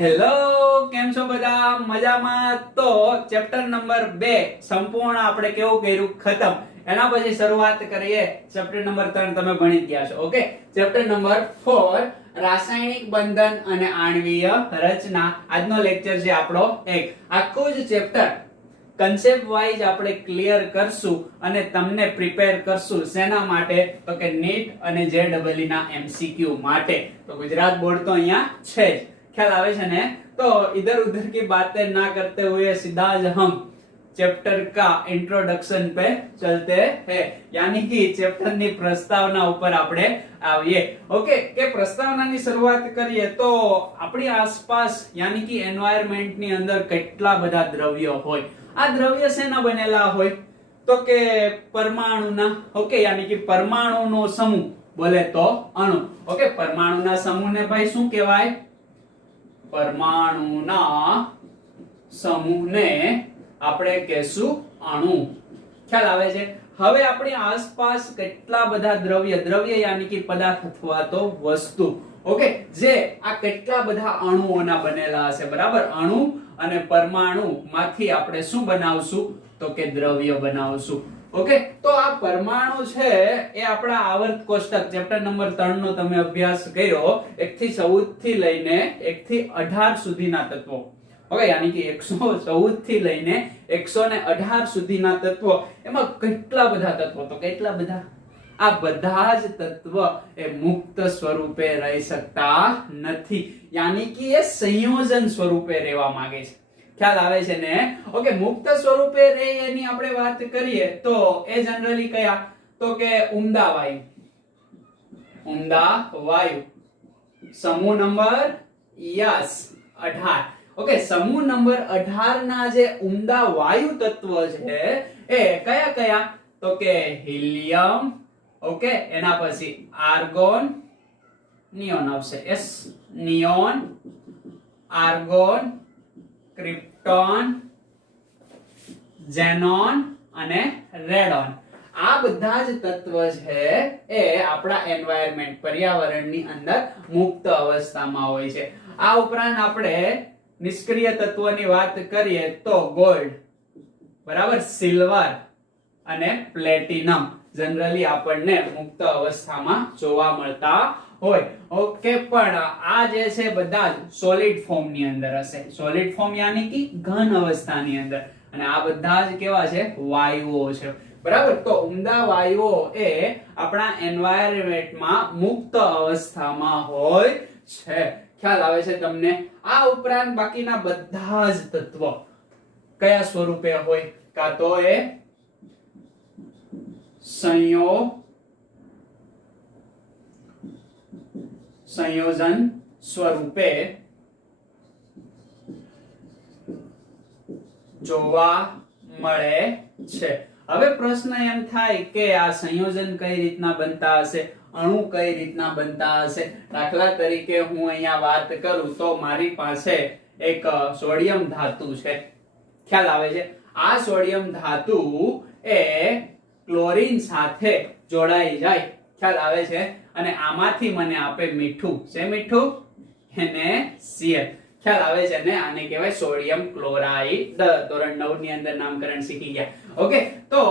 Hello, કેમ છો બધા? મજામાં? તો ચેપ્ટર નંબર 2 સંપૂર્ણ આપણે કેવું કર્યું ખતમ. એના પછી શરૂઆત કરીએ ચેપ્ટર નંબર 3. તમે ભણી ગયા છો. ઓકે, ચેપ્ટર નંબર 4 રાસાયણિક બંધન અને આણ્વીય રચના. આજનો લેક્ચર છે આપણો આખું જ ચેપ્ટર કન્સેપ્ટ વાઇઝ આપણે ક્લિયર કરશું અને તમને પ્રિપેર કરશું. શેના માટે? તો કે નીટ અને જેડબલઈ ના એમસીક્યુ માટે. તો ગુજરાત બોર્ડ તો અહીંયા છે જ, ख्याल आवे छे ने? तो इधर उधर की बातें ना करते हुए सीधा ज हम चैप्टर का इंट्रोडक्शन पे चलते हैं, यानी कि चैप्टर ની પ્રસ્તાવના ઉપર આપણે આવીએ. ઓકે, કે પ્રસ્તાવનાની શરૂઆત કરીએ તો આપણી આસપાસ યાની કે એન્વાયરમેન્ટ ની અંદર કેટલા બધા દ્રવ્યો હોય. આ દ્રવ્ય શેના બનેલા હોય? તો કે પરમાણુના. ઓકે, યાની કે પરમાણુનો સમૂહ બોલે તો અણુ. ઓકે, પરમાણુના સમૂહને ભાઈ શું કહેવાય? પરમાણુના સમૂહને આપણે કહેશું અણુ. ખ્યાલ આવે છે? હવે આપણી આસપાસ કેટલા બધા દ્રવ્ય યાની કે પદાર્થ અથવા તો વસ્તુ, ઓકે, જે આ કેટલા બધા અણુઓના બનેલા હશે. બરાબર, અણુ અને પરમાણુ માંથી આપણે શું બનાવશું? તો કે દ્રવ્ય બનાવશું. ઓકે, તો આ પરમાણુ છે એ આપણા આવર્ત કોષ્ટક ચેપ્ટર નંબર 3 નો તમે અભ્યાસ કર્યો. 1 થી 14 થી લઈને 1 થી 18 સુધીના તત્વો. ઓકે, યાની કે 114 થી લઈને 118 સુધીના તત્વો. એમાં કેટલા બધા તત્વો? તો કેટલા બધા? આ બધા જ તત્વ એ મુક્ત સ્વરૂપે રહી શકતા નથી, યાની કે એ સંયોજન સ્વરૂપે રહેવા માંગે છે. ખ્યાલ આવે છે ને? ઓકે, મુક્ત સ્વરૂપે રહે એની આપણે વાત કરીએ તો એ જનરલી કયા? તો કે ઉમદા વાયુ. ઉમદા વાયુ સમૂહ નંબર 18. ઓકે, સમૂહ નંબર 18 ના જે ઉમદા વાયુ તત્વ છે એ કયા કયા? તો કે હિલિયમ, ઓકે, એના પછી આર્ગોન, નિયોન આવશે, S, neon, argon, krypton, xenon અને રેડોન. આ બધા જ તત્વ છે એ આપણા એન્વાયરમેન્ટ પર્યાવરણની અંદર મુક્ત અવસ્થામાં હોય છે. આ ઉપરાંત આપણે નિષ્ક્રિય તત્વોની વાત કરીએ તો ગોલ્ડ, બરાબર, સિલ્વર અને પ્લેટિનમ જનરલી આપણને મુક્ત અવસ્થામાં જોવા મળતા હોય. ઓકે, પણ આ જે છે બધા જ સોલિડ ફોર્મ ની અંદર હશે. સોલિડ ફોર્મ યાની કે ઘન અવસ્થાની અંદર, અને આ બધા જ કેવા છે? વાયુઓ છે. બરાબર, તો ઉમદા વાયુઓ એ આપણા એન્વાયરમેન્ટમાં મુક્ત અવસ્થામાં હોય છે. ખ્યાલ આવે છે તમને? આ ઉપરાંત બાકીના બધા જ તત્વો કયા સ્વરૂપે હોય? કાં તો એ સંયોજન સ્વરૂપે જોવા મળે છે. હવે પ્રશ્ન એમ થાય કે આ સંયોજન કઈ રીતના બનતા હશે? અણુ કઈ રીતના બનતા હશે? દાખલા તરીકે હું અહીંયા વાત કરું તો મારી પાસે એક સોડિયમ ધાતુ છે. ખ્યાલ આવે છે? આ સોડિયમ ધાતુ એ ક્લોરીન સાથે જોડાઈ જાય. ખ્યાલ આવે છે? અને આમાંથી મને આપે મીઠું. છે મીઠું? NaCl. ખ્યાલ આવે છે ને? આને કહેવાય સોડિયમ ક્લોરાઇડ. ધોરણ 9 ની અંદર નામકરણ શીખી ગયા. ઓકે, તો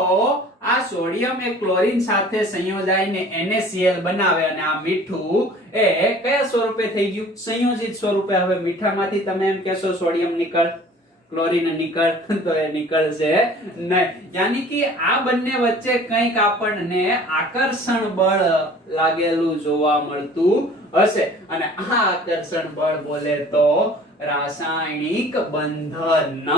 આ સોડિયમ એ ક્લોરીન સાથે સંયોજાઈને NaCl બનાવે અને આ મીઠું એ કયા સ્વરૂપે થઈ ગયું? સંયોજિત સ્વરૂપે. હવે મીઠામાંથી તમે એમ કહેશો સોડિયમ નીકળ, ક્લોરીન નીકળ, તો એ નીકળશે નહીં. યાની કે આ બંને વચ્ચે કંઈક આપણને આકર્ષણ બળ લાગેલું જોવા મળતું હશે, અને આ આકર્ષણ બળ બોલે તો રાસાયણિક બંધન.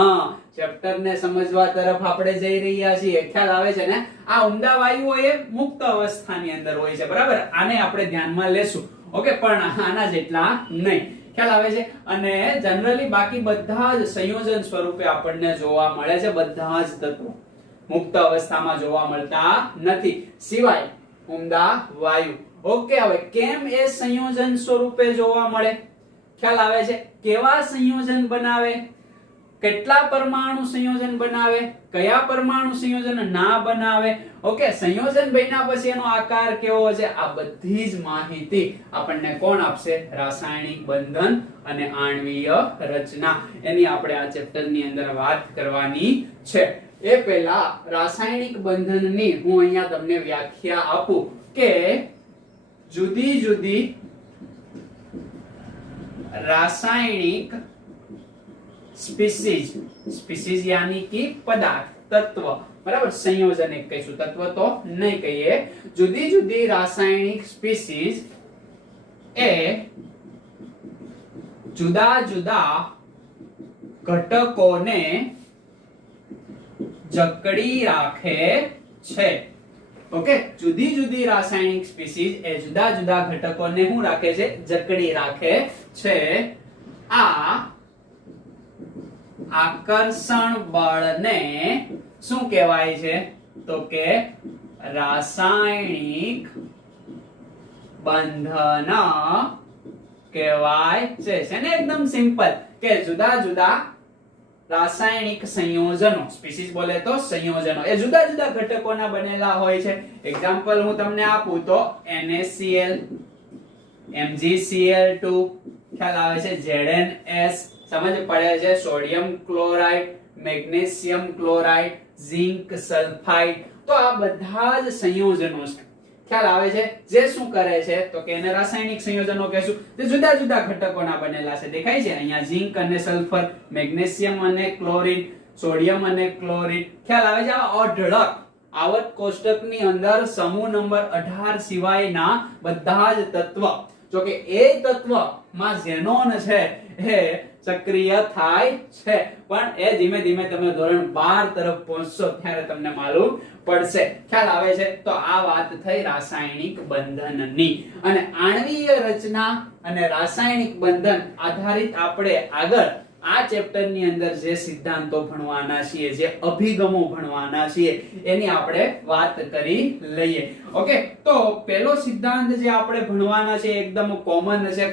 ચેપ્ટર ને સમજવા તરફ આપણે જઈ રહ્યા છીએ. ખ્યાલ આવે છે ને? આ ઉમદા વાયુઓ એ મુક્ત અવસ્થાની અંદર હોય છે. બરાબર, આને આપણે ધ્યાનમાં લેશું. ઓકે, પણ આના જેટલા નહીં. ખ્યાલ આવે છે? અને જનરલી બાકી બધા જ સંયોજન સ્વરૂપે આપણને જોવા મળે છે. બધા જ તત્વો મુક્ત અવસ્થામાં જોવા મળતા નથી, સિવાય ઉમદા વાયુ. ઓકે, હવે કેમ એ સંયોજન સ્વરૂપે જોવા મળે? ખ્યાલ આવે છે? કેવા સંયોજન બનાવે? કેટલા પરમાણુ સંયોજન બનાવે, કયા પરમાણુ સંયોજન ના બનાવે, ઓકે, સંયોજન બન્યા પછી એનો આકાર કેવો છે, આ બધી જ માહિતી આપણને કોણ આપશે, રાસાયણિક બંધન અને આણ્વીય રચના, એની આપણે આ ચેપ્ટર ની અંદર વાત કરવાની છે. એ પહેલા રાસાયણિક બંધનની હું અહીંયા તમને વ્યાખ્યા આપું કે જુદી જુદી રાસાયણિક स्पीसीज यानी कि पदार्थ, तत्व, बराबर, संयोजन एक कहीશું, तत्व तो नहीं कहिए, जुदी जुदी रासायनिक स्पीसीज ए जुदा जुदा घटकोने जकड़ी રાખે છે. ઓકે, જુદી જુદી રાસાયણિક સ્પીસીઝ એ જુદા જુદા ઘટકોને શું રાખે છે, જકડી રાખે છે. આ આકર્ષણ બળને શું કહેવાય છે, તો કે રાસાયણિક બંધન કહેવાય છે. ને એકદમ સિમ્પલ કે જુદા જુદા રાસાયણિક સંયોજનો, સ્પીસીઝ બોલે તો સંયોજનો, એ જુદા જુદા ઘટકોના બનેલા હોય છે. એક્ઝામ્પલ હું તમને આપું તો NaCl, MgCl2, ખ્યાલ આવે છે, ZnS, समझ पड़े છે, sodium chloride, magnesium chloride, zinc sulphide, તો આ બધા જ સંયોજનો છે, ખ્યાલ આવે છે, જે શું કરે છે તો કે એને રાસાયણિક સંયોજનો કહેશું, જે જુદા જુદા ઘટકોના બનેલા છે. દેખાય છે અહીંયા ઝિંક અને સલ્ફર, મેગ્નેશિયમ અને ક્લોરીન, સોડિયમ અને ક્લોરીન, ખ્યાલ આવે છે. આ અઢળક આવર્ત કોષ્ટકની અંદર સમૂહ નંબર 18 સિવાયના બધા જ તત્વ, જો કે એ તત્વમાં ઝેનોન છે એ સક્રિય થાય છે, પણ એ ધીમે ધીમે તમે ધોરણ 12 તરફ પહોંચશો ત્યારે તમને માલુમ પડશે. ખ્યાલ આવે છે. તો આ વાત થઈ રાસાયણિક બંધનની. અને આણ્વીય રચના અને રાસાયણિક બંધન આધારિત આપણે આગળ આ ચેપ્ટર ની અંદર જે સિદ્ધાંતો ભણવાના છીએ, જે અભિગમો ભણવાના છીએ, એની આપણે વાત કરી લઈએ. ઓકે, તો પહેલો સિદ્ધાંત જે આપણે ભણવાના છે એકદમ કોમન છે,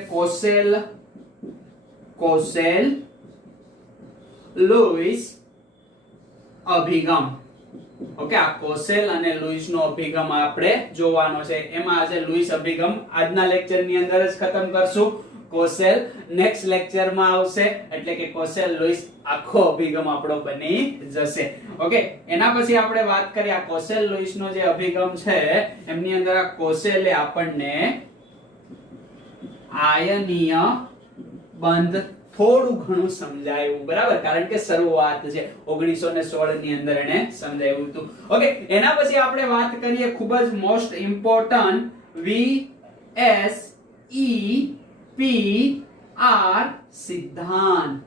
કોસેલ-લુઈસ અભિગમ. ઓકે, આ કોસેલ અને લુઈસ નો અભિગમ આપણે જોવાનો છે. એમાં આજે લુઈસ અભિગમ આજના લેક્ચર ની અંદર જ ખતમ કરશું. કોસેલ નેક્સ્ટ લેક્ચર માં આવશે, એટલે કે કોસેલ લુઈસ આખો અભિગમ આપણો બની જશે. ઓકે, એના પછી આપણે વાત કરીએ આ કોસેલ લુઈસ નો જે અભિગમ છે એમની અંદર આ કોસેલે આપણને આયનીય બંધ થોડું ઘણું સમજાયું, બરાબર, કારણ કે શરૂઆત છે 1916 ની અંદર એને સમજાવ્યું હતું. ઓકે, એના પછી આપણે વાત કરીએ ખૂબ જ મોસ્ટ ઇમ્પોર્ટન્ટ VSEPR સિદ્ધાંત.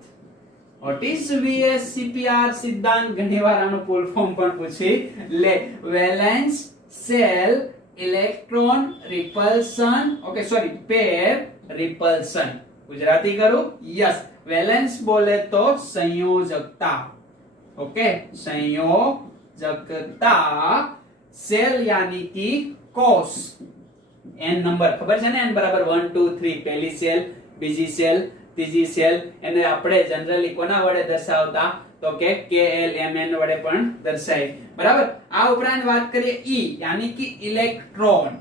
What is VSEPR સિદ્ધાંત? ઘણીવાર આનું ફૂલ ફોર્મ પણ પૂછી લે. Valence shell electron repulsion, okay sorry, pair repulsion. Gujarati કરું? યસ, વેલેન્સ બોલે તો સંયોજકતા. ઓકે, સંયોજકતા. સેલ यानी कि कोष, n નંબર ખબર છે ને, n બરાબર 1 2 3, પહેલી સેલ, બીજી સેલ, ત્રીજી સેલ, એને આપણે જનરલી કોના વડે દર્શાવતા તો કે KLMN વડે પણ દર્શાય, બરાબર. આ ઉપરાંત વાત કરીએ E यानी कि ઇલેક્ટ્રોન,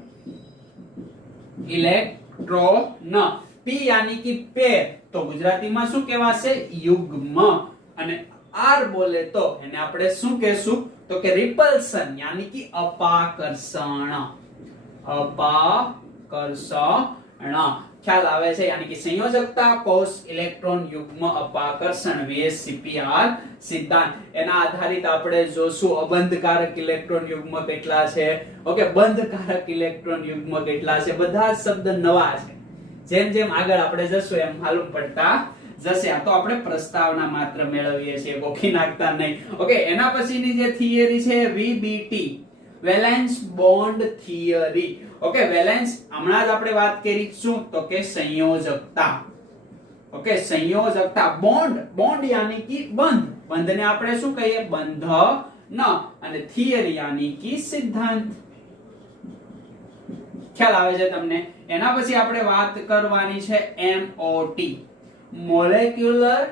ઇલેક્ટ્રોન. P यानी कि पेर, तो ગુજરાતીમાં શું કહેવાશે? યુગ્મ. અને R બોલે તો એને આપણે શું કહેશું તો કે રિપલ્શન यानी कि અપાકર્ષણ, અપાકર્ષણ. ખ્યાલ આવે છે? यानी कि સંયોજકતા, કોષ, ઇલેક્ટ્રોન, યુગ્મ, અપાકર્ષણ, VSEPR સિદ્ધાંત. એના આધારિત આપણે જોશું અબંધકારક ઇલેક્ટ્રોન યુગ્મ કેટલા છે, ઓકે, બંધકારક ઇલેક્ટ્રોન યુગ્મ કેટલા છે. બધા શબ્દ નવા છે, જેમ જેમ આગળ આપણે જશું એમ માલુમ પડતા જશે. આ તો આપણે પ્રસ્તાવના માત્ર મેળવીએ છીએ, ગોખી નાખતા નહીં. ઓકે, એના પછીની જે થિયરી છે VBT, valence bond theory. Okay, valence હમણાં જ આપણે વાત કરી શું તો કે સંયોજકતા. ઓકે, સંયોજકતા. બોન્ડ, બોન્ડ यानी कि બંધ, બંધને આપણે શું કહીએ? બંધન. અને થિયરી यानी कि સિદ્ધાંત. ખ્યાલ આવે છે તમને? એના પછી આપણે વાત કરવાની છે MOT, molecular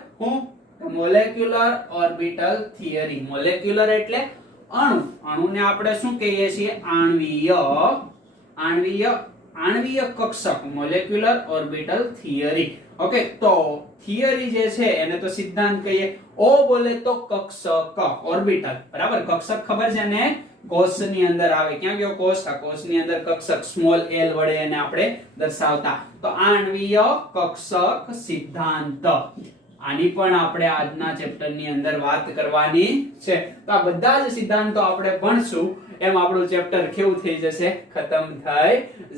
molecular orbital theory. Molecular એટલે અણુ. અણુને આપણે શું કહીએ છીએ? આણ્વીય કક્ષક. Molecular orbital theory. ઓકે, તો થિયરી જે છે એને તો સિદ્ધાંત કહીએ. ઓ બોલે તો કક્ષક, ઓર્બિટલ. બરાબર, કક્ષક ખબર છે ને? કોષની અંદર આવે. ક્યાં ગયો કોષ? આ કોષની અંદર કક્ષક સ્મોલ એલ વડે એને આપણે દર્શાવતા. તો આણ્વીય કક્ષક સિદ્ધાંત, આની પણ આપણે આજના ચેપ્ટર ની અંદર વાત કરવાની છે. તો આ બધા જ સિદ્ધાંતો આપણે ભણશું એમ આપણું ચેપ્ટર કેવું થઈ જશે? ખતમ થઈ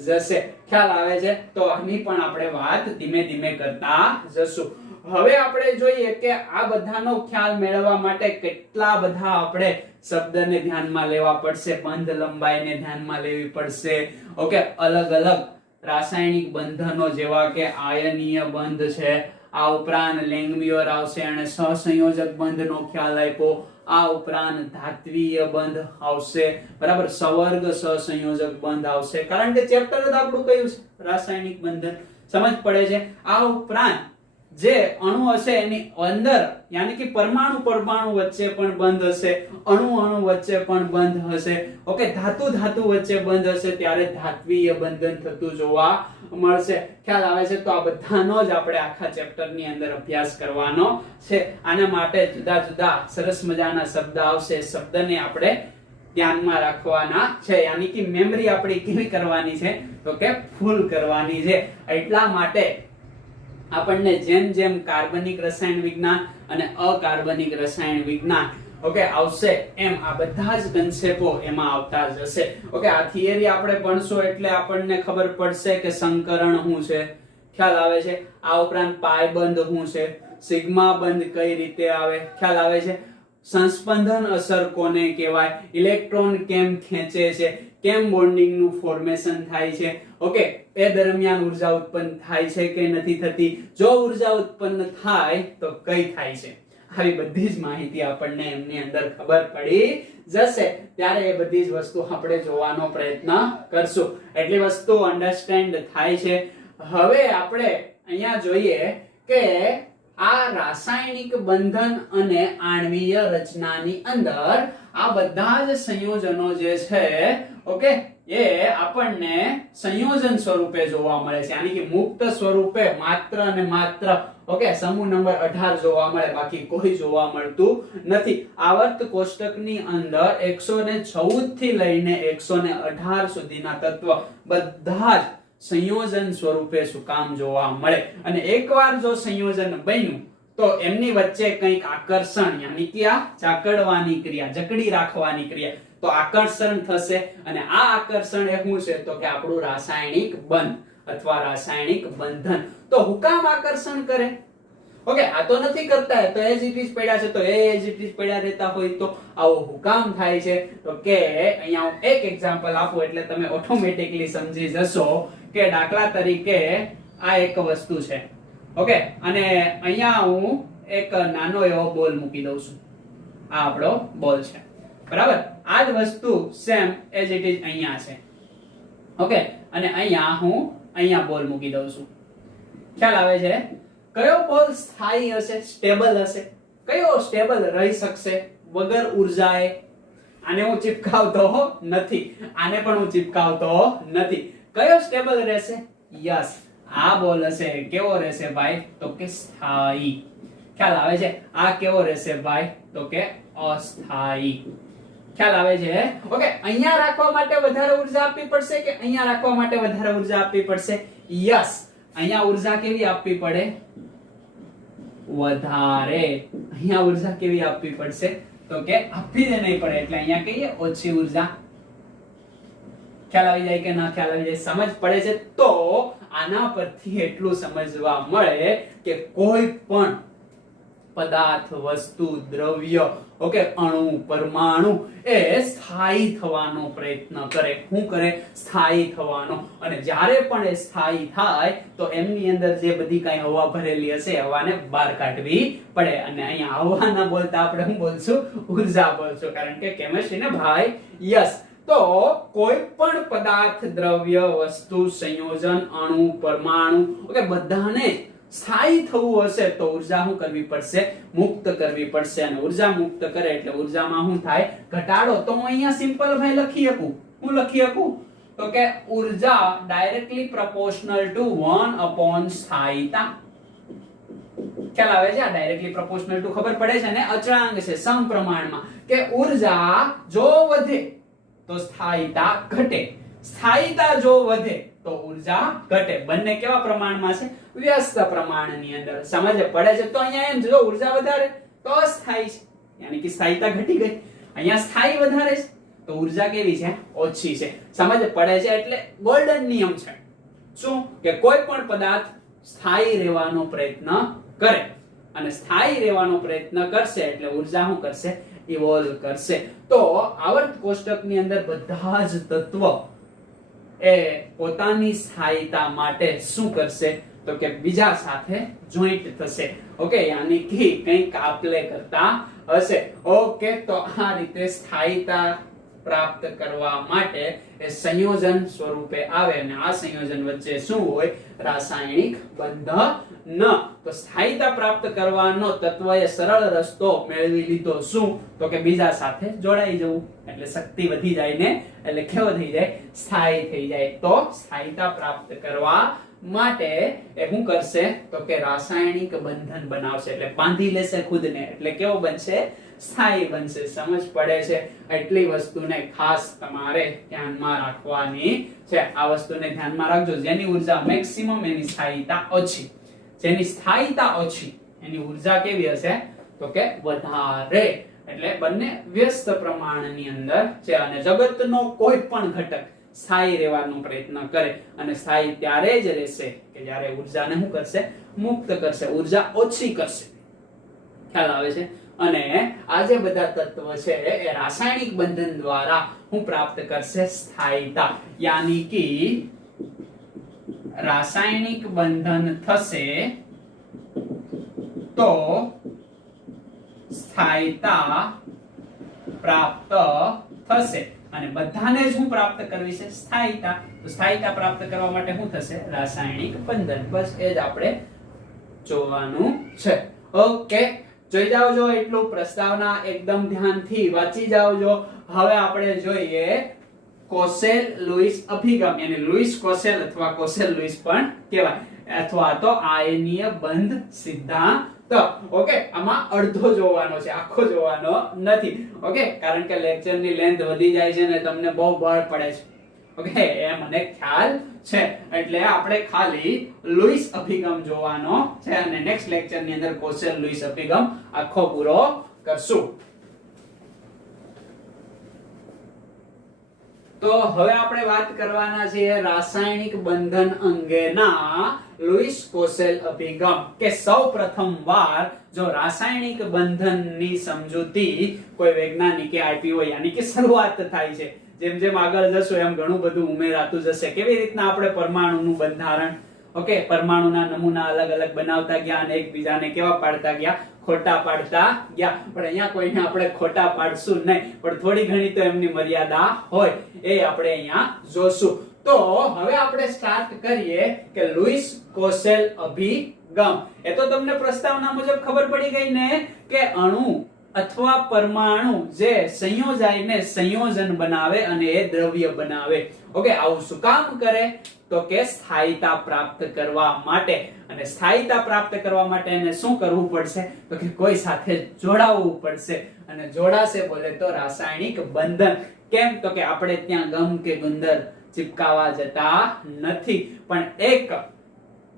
જશે. ખ્યાલ આવે છે? તો આની પણ આપણે વાત ધીમે ધીમે કરતા જશું. હવે આપણે જોઈએ કે આ બધાનો ખ્યાલ મેળવવા માટે કેટલા બધા આપણે શબ્દને ધ્યાનમાં લેવા પડશે, બંધ લંબાઈને ધ્યાનમાં લેવી પડશે. ઓકે, અલગ અલગ રાસાયણિક બંધનો જેવા કે આયનીય બંધ છે, આ ઉપરાંત લેંગમ્યુર આવશે અને સહસંયોજક બંધનો ખ્યાલ આપ્યો. આ ઉપરાંત ધાત્વીય બંધ આવશે, બરાબર, સવર્ગ સહસંયોજક બંધ આવશે. કારણ કે ચેપ્ટર જ આપણું કયું છે? રાસાયણિક બંધન. સમજ પડે છે? આ ઉપરાંત જે અણુ હશે એની અંદર યાની કે પરમાણુ વચ્ચે પણ બંધ હશે, અણુ વચ્ચે પણ બંધ હશે. ઓકે, ધાતુ વચ્ચે બંધ હશે ત્યારે ધાત્વીય બંધન થતું જોવા મળશે. ખ્યાલ આવે છે? તો આ બધાનો જ આપણે આખા ચેપ્ટર ની અંદર અભ્યાસ કરવાનો છે. આના માટે જુદા જુદા સરસ મજાના શબ્દ આવશે. શબ્દને આપણે ધ્યાનમાં રાખવાના છે, યાની કે મેમરી આપણી કેવી કરવાની છે? તો કે ફૂલ કરવાની છે. એટલા માટે આપણને જેમ જેમ કાર્બનિક રસાયણ વિજ્ઞાન અને અકાર્બનિક રસાયણ વિજ્ઞાન ઓકે આવશે એમ આ બધા જ કન્સેપ્ટો એમાં આવતા જશે. ઓકે, આ થિયરી આપણે ભણશું એટલે આપણને ખબર પડશે કે સંકરણ શું છે. ખ્યાલ આવે છે? આ ઉપરાંત પાય બંધ શું છે, સિગ્મા બંધ કઈ રીતે આવે, ખ્યાલ આવે છે? સંસ્પંદન અસર કોને કહેવાય, ઇલેક્ટ્રોન કેમ ખેંચે છે, કેમ બોન્ડિંગ નું ફોર્મેશન થાય છે. ઓકે, એ દરમિયાન ઉર્જા ઉત્પન્ન થાય છે કે નથી થતી, જો ઉર્જા ઉત્પન્ન થાય તો કઈ થાય છે. આવી બધી જ માહિતી આપણને એમની અંદર ખબર પડી જશે. ત્યારે એ બધી જ વસ્તુ આપણે જોવાનો પ્રયત્ન કરશું. એટલી વસ્તુ અન્ડરસ્ટેન્ડ થાય છે. હવે આપણે અહીંયા જોઈએ કે આ રાસાયણિક બંધન અને આણ્વીય રચનાની અંદર આ બધા જ સંયોજનો જે છે ઓકે એ આપણને સંયોજન સ્વરૂપે જોવા મળે છે, યાની કે મુક્ત સ્વરૂપે માત્ર અને માત્ર ઓકે સમૂહ નંબર 18 જોવા મળે, બાકી કોઈ જોવા મળતું નથી. આવર્ત કોષ્ટકની અંદર 114 થી લઈને 118 સુધીના તત્વ બધા જ સંયોજન સ્વરૂપે શું કામ જોવા મળે. અને એકવાર જો સંયોજન બન્યું તો એમની વચ્ચે કંઈક આકર્ષણ યાની કે આ જાકડવાની ક્રિયા, જકડી રાખવાની ક્રિયા, તો આકર્ષણ થશે. અને આ આકર્ષણ એ શું છે તો કે આપણું રાસાયણિક બંધ અથવા રાસાયણિક બંધન. તો હું કામ આકર્ષણ કરે? ઓકે, આ તો નથી કરતા, તો એજ ઇટ ઇઝ પડ્યા છે, તો એજ ઇટ ઇઝ પડ્યા રહેતા હોય તો આવો હું કામ થાય છે? તો કે અહીંયા હું એક એક્ઝામ્પલ આપું એટલે તમે ઓટોમેટિકલી સમજી જશો કે દાખલા તરીકે આ એક વસ્તુ છે ઓકે, અને અહીંયા હું એક નાનો એવો બોલ મૂકી દઉં છું. આ આપણો બોલ છે, બરાબર. આ જ વસ્તુ સેમ એઝ ઇટ ઇઝ અહીંયા છે ઓકે, અને અહીંયા બોલ મૂકી દઉં છું. ખ્યાલ આવે છે? કયો બોલ સ્થાયી હશે, સ્ટેબલ હશે? કયો સ્ટેબલ રહી શકશે વગર ઉર્જાએ? આને હું ચિપકાવતો નથી, આને પણ હું ચિપકાવતો નથી. કયો સ્ટેબલ રહેશે? યસ, આ બોલ હશે. કેવો રહેશે ભાઈ? તો કે સ્થાયી. ખ્યાલ આવે છે? આ કેવો રહેશે ભાઈ? તો કે અસ્થાયી. ખ્યાલ આવે છે? ઓકે, અહીંયા રાખવા માટે વધારે ઉર્જા આપવી પડશે કે અહીંયા રાખવા માટે વધારે ઉર્જા આપવી પડશે? યસ, અહીંયા ઉર્જા કેવી આપવી પડે? વધારે. અહીંયા ઉર્જા કેવી આપવી પડશે? તો કે આપવી જ નહીં પડે, એટલે અહીંયા કહીએ ઓછી ઉર્જા. ખ્યાલ આવી જાય કે ના ખ્યાલ આવી જાય? સમજ પડે છે? તો આના પરથી એટલું સમજવા મળે કે કોઈ પણ પદાર્થ, વસ્તુ, દ્રવ્ય ઓકે અણુ, પરમાણુ એ સ્થાયી થવાનો પ્રયત્ન કરે. શું કરે? સ્થાયી થવાનો. અને જ્યારે પણ એ સ્થાયી થાય તો એમની અંદર જે બધી કઈ હવા ભરેલી હશે હવાને બહાર કાઢવી પડે. અને અહીંયા હવાના બોલતા આપણે શું બોલશું? ઉર્જા બોલશું, કારણ કે કેમિસ્ટ્રી ને ભાઈ. યસ, તો કોઈ પણ પદાર્થ, દ્રવ્ય, વસ્તુ, સંયોજન, અણુ, પરમાણુ ઓકે બધાને સ્થાયી થવું હશે તો ઉર્જા શું કરવી પડશે? મુક્ત કરવી પડશે. અને ઉર્જા મુક્ત કરે એટલે ઉર્જામાં શું થાય? ઘટાડો. તો હું અહીંયા સિમ્પલ ભાઈ લખી શકું. હું લખી શકું તો કે ઉર્જા ડાયરેક્ટલી પ્રોપોર્શનલ ટુ 1 upon સ્થાયીતા. ખ્યાલ આવે છે? આ ડાયરેક્ટલી પ્રોપોર્શનલ ટુ ખબર પડે છે ને? અચળાંક છે, સમપ્રમાણમાં. કે ઉર્જા જો વધે તો સ્થાયીતા ઘટે, સ્થાયીતા જો વધે તો ઉર્જા ઘટે. બંને કેવા પ્રમાણમાં છે? વ્યસ્ત પ્રમાણની અંદર. સમજ પડે છે? તો અહીંયા એમ જો ઉર્જા વધારે તો અસ્થાયી છે, યાની કે સ્થાયીતા ઘટી ગઈ. અહીંયા સ્થાયી વધારે છે તો ઉર્જા કેવી છે? ઓછી છે. સમજ પડે છે? એટલે ગોલ્ડન નિયમ છે શું? કે કોઈ પણ પદાર્થ સ્થાયી રહેવાનો પ્રયત્ન કરે અને સ્થાયી રહેવાનો પ્રયત્ન કરશે એટલે ઉર્જા શું કરશે? ઇવોલ્વ કરશે. તો આવર્ત કોષ્ટકની અંદર બધા જ તત્વ એ પોતાની સ્થાયીતા માટે શું કરશે? તો કે બીજા સાથે જોઈન્ટ થશે. ઓકે, યાની કે કંઈક આપલે કરતા હશે. ઓકે, તો આ રીતે સ્થાયીતા પ્રાપ્ત કરવા માટે એ સંયોજન સ્વરૂપે આવે અને આ સંયોજન વચ્ચે શું હોય? રાસાયણિક બંધન. તો સ્થાયીતા પ્રાપ્ત કરવાનો તત્વએ સરળ રસ્તો મેળવી લીધો. શું? તો કે બીજા સાથે જોડાઈ જવું. એટલે શક્તિ વધી જાય ને, એટલે કેવો થઈ જાય? સ્થાયી થઈ જાય. તો સ્થાયીતા પ્રાપ્ત કરવા માટે એ શું કરશે? તો કે રાસાયણિક બંધન બનાવશે. એટલે બાંધી લેશે ખુદને. એટલે કેવો બનશે? સ્થાયી બનશે. સમજ પડે છે? એટલી વસ્તુને ખાસ તમારે ધ્યાનમાં રાખવાની છે. આ વસ્તુને ધ્યાનમાં રાખજો. જેની ઉર્જા મેક્સિમમ એની સ્થાયીતા ઓછી, જેની સ્થાયીતા ઓછી એની ઉર્જા કેવી હશે? તો કે વધારે. એટલે બંને વ્યસ્ત પ્રમાણની અંદર છે. અને જગતનો કોઈ પણ ઘટક સ્થાયી રહેવાનો પ્રયત્ન કરે અને સ્થાયી ત્યારે જ રહેશે કે જ્યારે ઉર્જાને શું કરશે? મુક્ત કરશે, ઉર્જા ઓછી કરશે. ખ્યાલ આવે છે? અને આ જે બધા તત્વ છે એ રાસાયણિક બંધન દ્વારા હું પ્રાપ્ત કરશે? સ્થાયીતા. યાની કે રાસાયણિક બંધન થશે તો સ્થાયીતા પ્રાપ્ત થશે. અને બધાને જ હું પ્રાપ્ત કરવી છે? સ્થાયીતા. તો સ્થાયીતા પ્રાપ્ત કરવા માટે શું થશે? રાસાયણિક બંધન. બસ એ જ આપણે જોવાનું છે. ઓકે, જોઈ જાવજો. એટલું પ્રસ્તાવના એકદમ ધ્યાનથી વાંચી જાવજો. હવે આપણે જોઈએ કોસેલ લુઈસ અભિગમ. એને લુઈસ કોસેલ અથવા કોસેલ લુઈસ પણ કહેવાય, અથવા તો આયનીય બંધ સિદ્ધાંત. ઓકે, આમાં અડધો જોવાનો છે, આખો જોવાનો નથી. ઓકે, કારણ કે લેક્ચરની લેન્થ વધી જાય છે ને તમને બહુ બળ પડે છે. ઓકે, એ મને ખ્યાલ છે. એટલે આપણે ખાલી લુઈસ અભિગમ જોવાનો છે અને નેક્સ્ટ લેક્ચરની અંદર કોસેલ લુઈસ અભિગમ આખો પૂરો કરશું. તો હવે આપણે વાત કરવાના છીએ રાસાયણિક બંધન અંગેના લુઈસ કોસેલ અભિગમ. કે સૌપ્રથમ વાર જો રાસાયણિક બંધનની સમજૂતી કોઈ વૈજ્ઞાનિકે આપી હોય, યાની કે શરૂઆત થાય છે. જેમ જેમ આગળ જશો એમ ઘણું બધું ઉમેરાતું જશે. કેવી રીતના આપણે પરમાણુનું બંધારણ, ઓકે, પરમાણુના નમૂના અલગ અલગ બનાવતા ગયા અને એકબીજાને કેવા પાડતા ગયા? ખોટા પાડતા ગયા. પણ અહીંયા કોઈને આપણે ખોટા પાડશું નહીં, પણ થોડી ઘણી તો એમની મર્યાદા હોય, એ આપણે અહીંયા જોશું. તો હવે આપણે સ્ટાર્ટ કરીએ કે લુઈસ કોસેલ અભિગમ. એ તો તમને પ્રસ્તાવના મુજબ ખબર પડી ગઈ ને કે અણુ અથવા પરમાણુ જે સંયોજાઈને સંયોજન બનાવે અને એ દ્રવ્ય બનાવે. ઓકે, આવું શું કામ કરે? તો કે સ્થાયીતા પ્રાપ્ત કરવા માટે. અને સ્થાયીતા પ્રાપ્ત કરવા માટે એને શું કરવું પડશે? તો કે કોઈ સાથે જોડાવવું પડશે. અને જોડાશે બોલે તો રાસાયણિક બંધન. કેમ? તો કે આપણે ત્યાં ગમ કે ગુંદર ચિપકાવા જતા નથી, પણ એક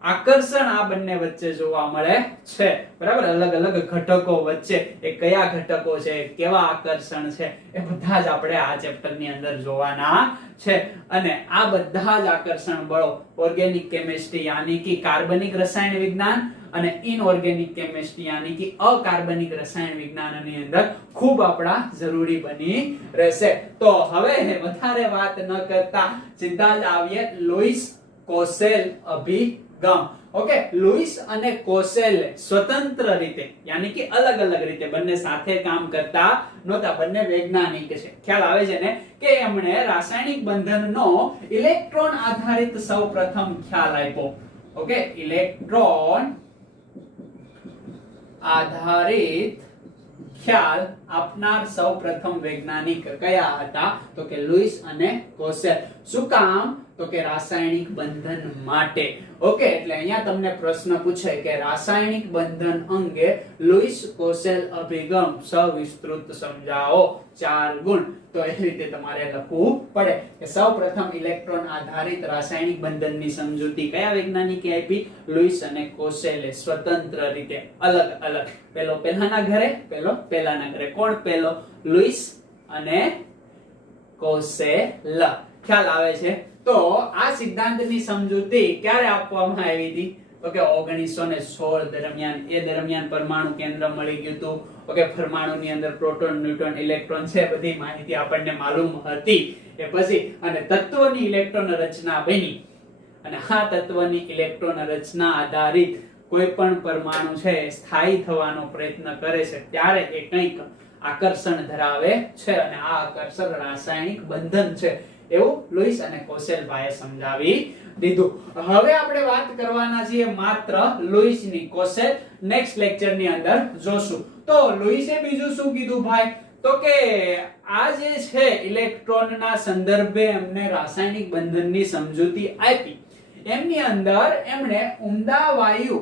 આકર્ષણ આ બંને વચ્ચે જોવા મળે છે. બરાબર? અલગ અલગ ઘટકો વચ્ચે એ કયા ઘટકો છે, કેવા આકર્ષણ છે, એ બધા જ આપણે આ ચેપ્ટર ની અંદર જોવાના છે. અને આ બધા જ આકર્ષણ બળો ઓર્ગેનિક કેમિસ્ટ્રી યાની કે કાર્બનિક રસાયણ વિજ્ઞાન અને ઇનઓર્ગેનિક કેમિસ્ટ્રી યાની કે અકાર્બનિક રસાયણ વિજ્ઞાનની અંદર ખૂબ આપણા જરૂરી બની રહેશે. તો હવે વધારે વાત ન કરતા સીધા જ આવીએ લુઈસ કોસેલ અભિગમ. ઓકે, લુઈસ અને કોસેલ સ્વતંત્ર રીતે યાની કે અલગ અલગ રીતે, બંને સાથે કામ કરતા નહોતા, બંને વૈજ્ઞાનિક છે. ખ્યાલ આવે છે ને કે એમણે રાસાયણિક બંધનનો ઇલેક્ટ્રોન આધારિત સૌપ્રથમ ખ્યાલ આપ્યો. ઓકે, ઇલેક્ટ્રોન આધારિત ખ્યાલ આપનાર સૌપ્રથમ વૈજ્ઞાનિક કયા હતા? તો કે લુઈસ અને કોસેલ. શું કામ? તો કે રાસાયણિક બંધન માટે. ઓકે, એટલે અહીંયા તમને પ્રશ્ન પૂછે કે રાસાયણિક બંધન અંગે લુઈસ કોસેલ અભિગમ સવિસ્તૃત સમજાવો. 4 ગુણ. તો એ રીતે તમારે લખવું પડે કે સૌપ્રથમ ઇલેક્ટ્રોન આધારિત રાસાયણિક બંધનની સમજૂતી કયા વૈજ્ઞાનિકે આપી? લુઈસ અને કોસેલે, સ્વતંત્ર રીતે, અલગ અલગ. પેલો પહેલાના ઘરે, પેલો પહેલાના ઘરે. કોણ પેલો? લુઈસ અને કોસેલ. ખ્યાલ આવે છે? તો આ સિદ્ધાંતની સમજૂતી ક્યારે આપવામાં આવી હતી? તો કે 1916 દરમિયાન. એ દરમિયાન પરમાણુ કેન્દ્ર મળી ગયું હતું. ઓકે, પરમાણુની અંદર પ્રોટોન, ન્યુટ્રોન, ઇલેક્ટ્રોન છે, બધી માહિતી આપણને માલુમ હતી. એ પછી અને તત્વની ઇલેક્ટ્રોન રચના બની અને આ તત્વની ઇલેક્ટ્રોન રચના આધારિત કોઈ પણ પરમાણુ છે સ્થાયી થવાનો પ્રયત્ન કરે છે ત્યારે એ કંઈક આકર્ષણ ધરાવે છે અને આ આકર્ષણ રાસાયણિક બંધન છે એવું લુઈસ અને કોસેલ ભાઈએ સમજાવી દીધું. હવે આપણે વાત કરવાના છીએ માત્ર લુઈસની. કોસેલ નેક્સ્ટ લેક્ચર ની અંદર જોશું. તો લુઈસે બીજું શું કીધું ભાઈ? તો કે આ જે છે ઇલેક્ટ્રોનના સંદર્ભે એમને રાસાયણિક બંધનની સમજૂતી આપી. એમની અંદર એમણે ઉમદા વાયુ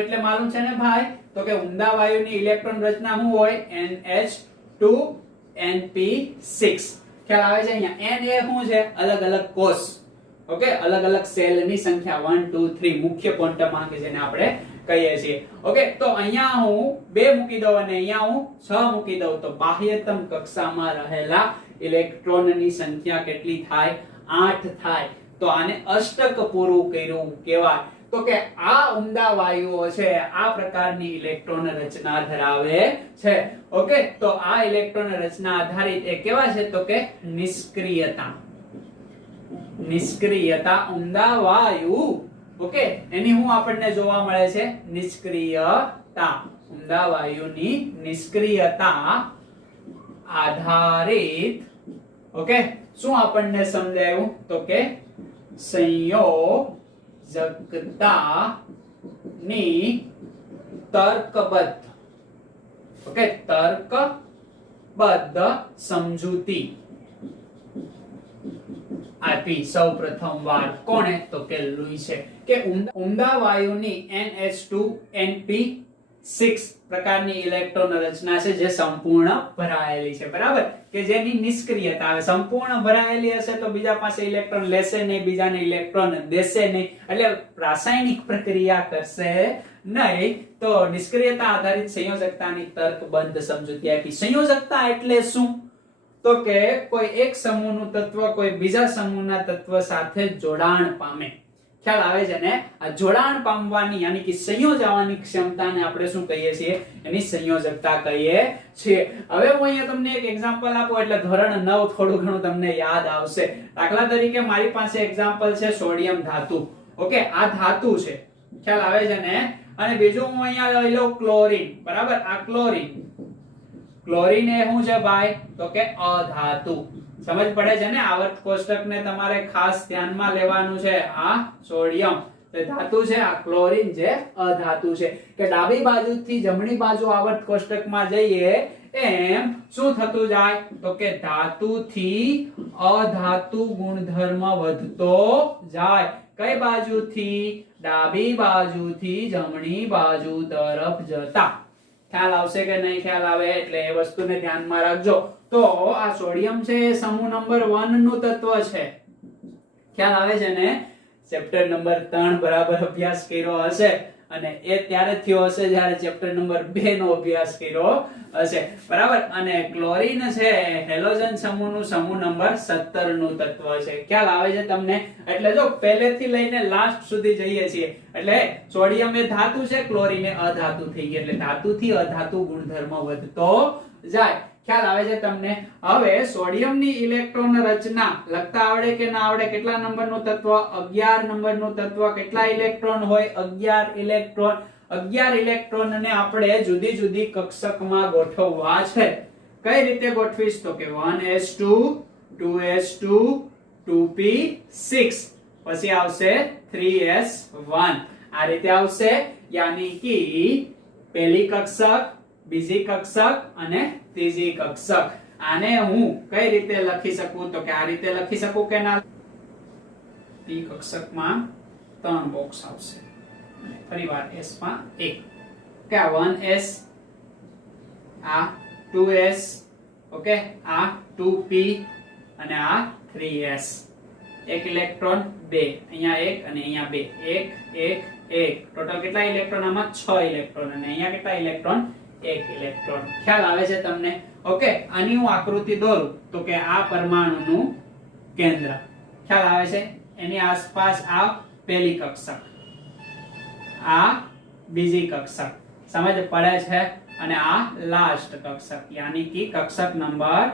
એટલે માલુમ છે ને ભાઈ? તો કે ઉમદા વાયુની ઇલેક્ટ્રોન રચના શું હોય? NH2Np6. ખ્યાલ આવે છે? અહીંયા N એ શું છે? અલગ અલગ કોષ. ઓકે, અલગ અલગ સેલની સંખ્યા 1 2 3 મુખ્ય ક્વોન્ટમ કે જેને આપણે કહીએ છીએ. ઓકે, તો અહીંયા હું 2 મૂકી દઉં અને અહીંયા હું 6 મૂકી દઉં તો બાહ્યતમ કક્ષામાં રહેલા ઇલેક્ટ્રોનની સંખ્યા કેટલી થાય? 8 થાય. તો આને અષ્ટક પૂરું કર્યું કહેવાય. તો કે આ ઉમદા વાયુઓ છે આ પ્રકારની ઇલેક્ટ્રોન રચના ધરાવે છે. ઓકે, તો આ ઇલેક્ટ્રોન રચના આધારિત એ કેવા છે? તો કે નિષ્ક્રિયતા ઉમદા વાયુ. ઓકે, એની હું આપણને જોવા મળે છે નિષ્ક્રિયતા. ઉમદા વાયુની નિષ્ક્રિયતા આધારિત. ઓકે, શું આપણને સમજાયું? તો કે સંયોજકતાની તર્કબદ્ધ. ઓકે, તર્કબદ્ધ સમજૂતી આપી સૌપ્રથમ વાર. કોણે? તો કે લુઈસે. કે ઉમદા વાયુની NH2Np6 પ્રકારની ઇલેક્ટ્રોન રચના છે જે સંપૂર્ણ ભરાયેલી છે. બરાબર? કે જેની નિષ્ક્રિયતા આવે. સંપૂર્ણ ભરાયેલી હશે તો બીજા પાસે ઇલેક્ટ્રોન લેશે નહીં, બીજાને ઇલેક્ટ્રોન દેશે નહીં, એટલે રાસાયણિક પ્રક્રિયા કરશે નહીં. તો નિષ્ક્રિયતા આધારિત સંયોજકતાની તર્કબદ્ધ સમજૂતી આપી. સંયોજકતા એટલે શું? તો કે કોઈ એક સમૂહનું તત્વ કોઈ બીજા સમૂહના તત્વ સાથે જોડાણ પામે. ખ્યાલ આવે છે ને? આ જોડાણ પામવાની યાની કે સંયોજવાની ક્ષમતાને આપણે શું કહીએ છીએ? એની સંયોજકતા કહીએ છીએ. હવે હું અહીંયા તમને એક એક્ઝામ્પલ આપું એટલે ધોરણ 9 થોડું ઘણું તમને યાદ આવશે. દાખલા તરીકે મારી પાસે એક્ઝામ્પલ છે સોડિયમ ધાતુ. ઓકે, આ ધાતુ છે. ખ્યાલ આવે છે ને? અને બીજું હું અહીંયા લઈ લઉં ક્લોરીન. બરાબર? આ ક્લોરીન એ શું છે ભાઈ? તો કે અધાતુ. સમજ પડે છે ને? આવર્ત કોષ્ટકને તમારે ખાસ ધ્યાનમાં લેવાનું છે. આ સોડિયમ તે ધાતુ છે, આ ક્લોરીન જે અધાતુ છે. કે ડાબી બાજુથી જમણી બાજુ આવર્ત કોષ્ટકમાં જઈએ એમ શું થતું જાય? તો કે ધાતુથી અધાતુ ગુણધર્મ વધતો જાય. કઈ બાજુથી? ડાબી બાજુથી જમણી બાજુ તરફ જતા. ખ્યાલ આવશે કે નહીં? ખ્યાલ આવે એટલે એ વસ્તુને ધ્યાનમાં રાખજો. તો આ સોડિયમ છે એ સમૂહ નંબર 1 નું તત્વ છે. ખ્યાલ આવે છે ને? ચેપ્ટર નંબર 3 બરાબર અભ્યાસ કર્યો હશે અને એ ત્યારે થયો હશે જ્યારે ચેપ્ટર નંબર 2 નો અભ્યાસ કર્યો હશે. બરાબર? અને ક્લોરીન છે હેલોજન સમૂહનું સમૂહ નંબર 17 નું તત્વ છે. ખ્યાલ આવે છે તમને? એટલે જો પહેલેથી લઈને લાસ્ટ સુધી જઈએ છીએ એટલે સોડિયમ એ ધાતુ છે, ક્લોરીન એ અધાતુ થઈ ગઈ. એટલે ધાતુથી અધાતુ ગુણધર્મ વધતો જાય. ખ્યાલ આવે છે તમને? હવે સોડિયમની ઇલેક્ટ્રોન રચના લખતા આવડે કે ના આવડે? કેટલા નંબરનું તત્વ? 11 નંબરનું તત્વ. કેટલા ઇલેક્ટ્રોન હોય? 11 ઇલેક્ટ્રોન. 11 ઇલેક્ટ્રોનને આપણે જુદી જુદી કક્ષકમાં ગોઠવવા છે. કઈ રીતે ગોઠવીશ? તો કે 1s2 2s2 2p6 પછી આવશે 3s1 આ રીતે આવશે. यानी कि પહેલી કક્ષક, બીજી કક્ષક અને ત્રીજી કક્ષક. આને હું કઈ રીતે લખી શકું તો કે આ રીતે લખી શકું કે ના? પી કક્ષકમાં 3 બોક્સ આવશે અને ફરીવાર s માં 1 કે આ 1s, આ 2s, ઓકે, આ 2p અને આ 3s. એક ઇલેક્ટ્રોન 2, અહીંયા 1 અને અહીંયા 2, 1 1 1. ટોટલ કેટલા ઇલેક્ટ્રોન? આમાં 6 ઇલેક્ટ્રોન અને અહીંયા કેટલા ઇલેક્ટ્રોન? 1 ઇલેક્ટ્રોન. ખ્યાલ આવે છે તમને? ઓકે, આની હું આકૃતિ દોરું તો કે આ પરમાણુનું કેન્દ્ર ખ્યાલ આવે છે. એની આસપાસ આ પહેલી કક્ષક, આ બીજી કક્ષક, સમજ પડે છે? અને આ લાસ્ટ કક્ષક યાની કે કક્ષક નંબર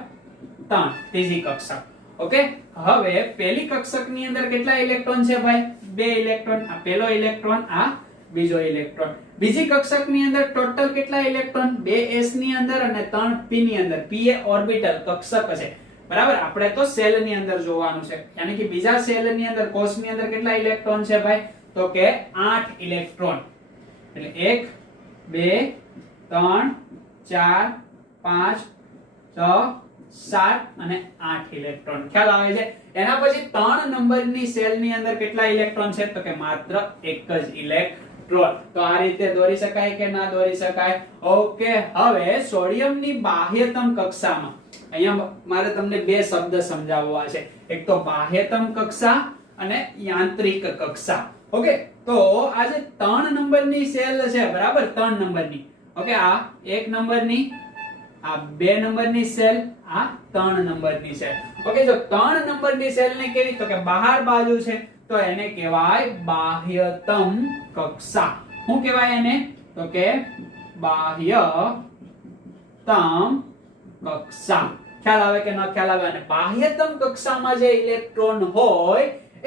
3, ત્રીજી કક્ષક. ઓકે, હવે પહેલી કક્ષકની અંદર કેટલા ઇલેક્ટ્રોન છે ભાઈ? 2 ઇલેક્ટ્રોન. આ પહેલો ઇલેક્ટ્રોન, આ બીજો ઇલેક્ટ્રોન. બીજી કક્ષકની અંદર ટોટલ કેટલા ઇલેક્ટ્રોન? 2s ની અંદર અને 3p ની અંદર. p એ ઓર્બિટલ કક્ષક છે, બરાબર? આપણે તો સેલ ની અંદર જોવાનું છે, યાની કે બીજા સેલ ની અંદર, કોષ ની અંદર કેટલા ઇલેક્ટ્રોન છે ભાઈ? તો કે 8 ઇલેક્ટ્રોન. એટલે 1 2 3 4 5 6 7 અને 8 ઇલેક્ટ્રોન. ખ્યાલ આવે છે? એના પછી 3 નંબરની સેલ ની અંદર કેટલા ઇલેક્ટ્રોન છે? તો કે માત્ર એક જ ઇલેક્ટ્રોન. તો આ રીતે દોરી શકાય કે ના દોરી શકાય? ઓકે, હવે સોડિયમની બાહ્યતમ કક્ષામાં અહીંયા મારે તમને બે શબ્દ સમજાવવા છે. એક તો બાહ્યતમ કક્ષા અને યાંત્રિક કક્ષા. ઓકે, તો આ જે 3 નંબરની સેલ છે, બરાબર? 3 નંબરની. ઓકે, આ 1 નંબરની, આ 2 નંબરની સેલ, આ 3 નંબરની સેલ. ઓકે, જો 3 નંબરની સેલ ને કેવી? તો કે બહાર બાજુ છે, તો એને કહેવાય બાહ્યતમ કક્ષા. શું કહેવાય એને? તો કે બાહ્યતમ કક્ષા. ખ્યાલ આવે કે ન ખ્યાલ આવે? અને બાહ્યતમ કક્ષામાં જે ઇલેક્ટ્રોન હોય એ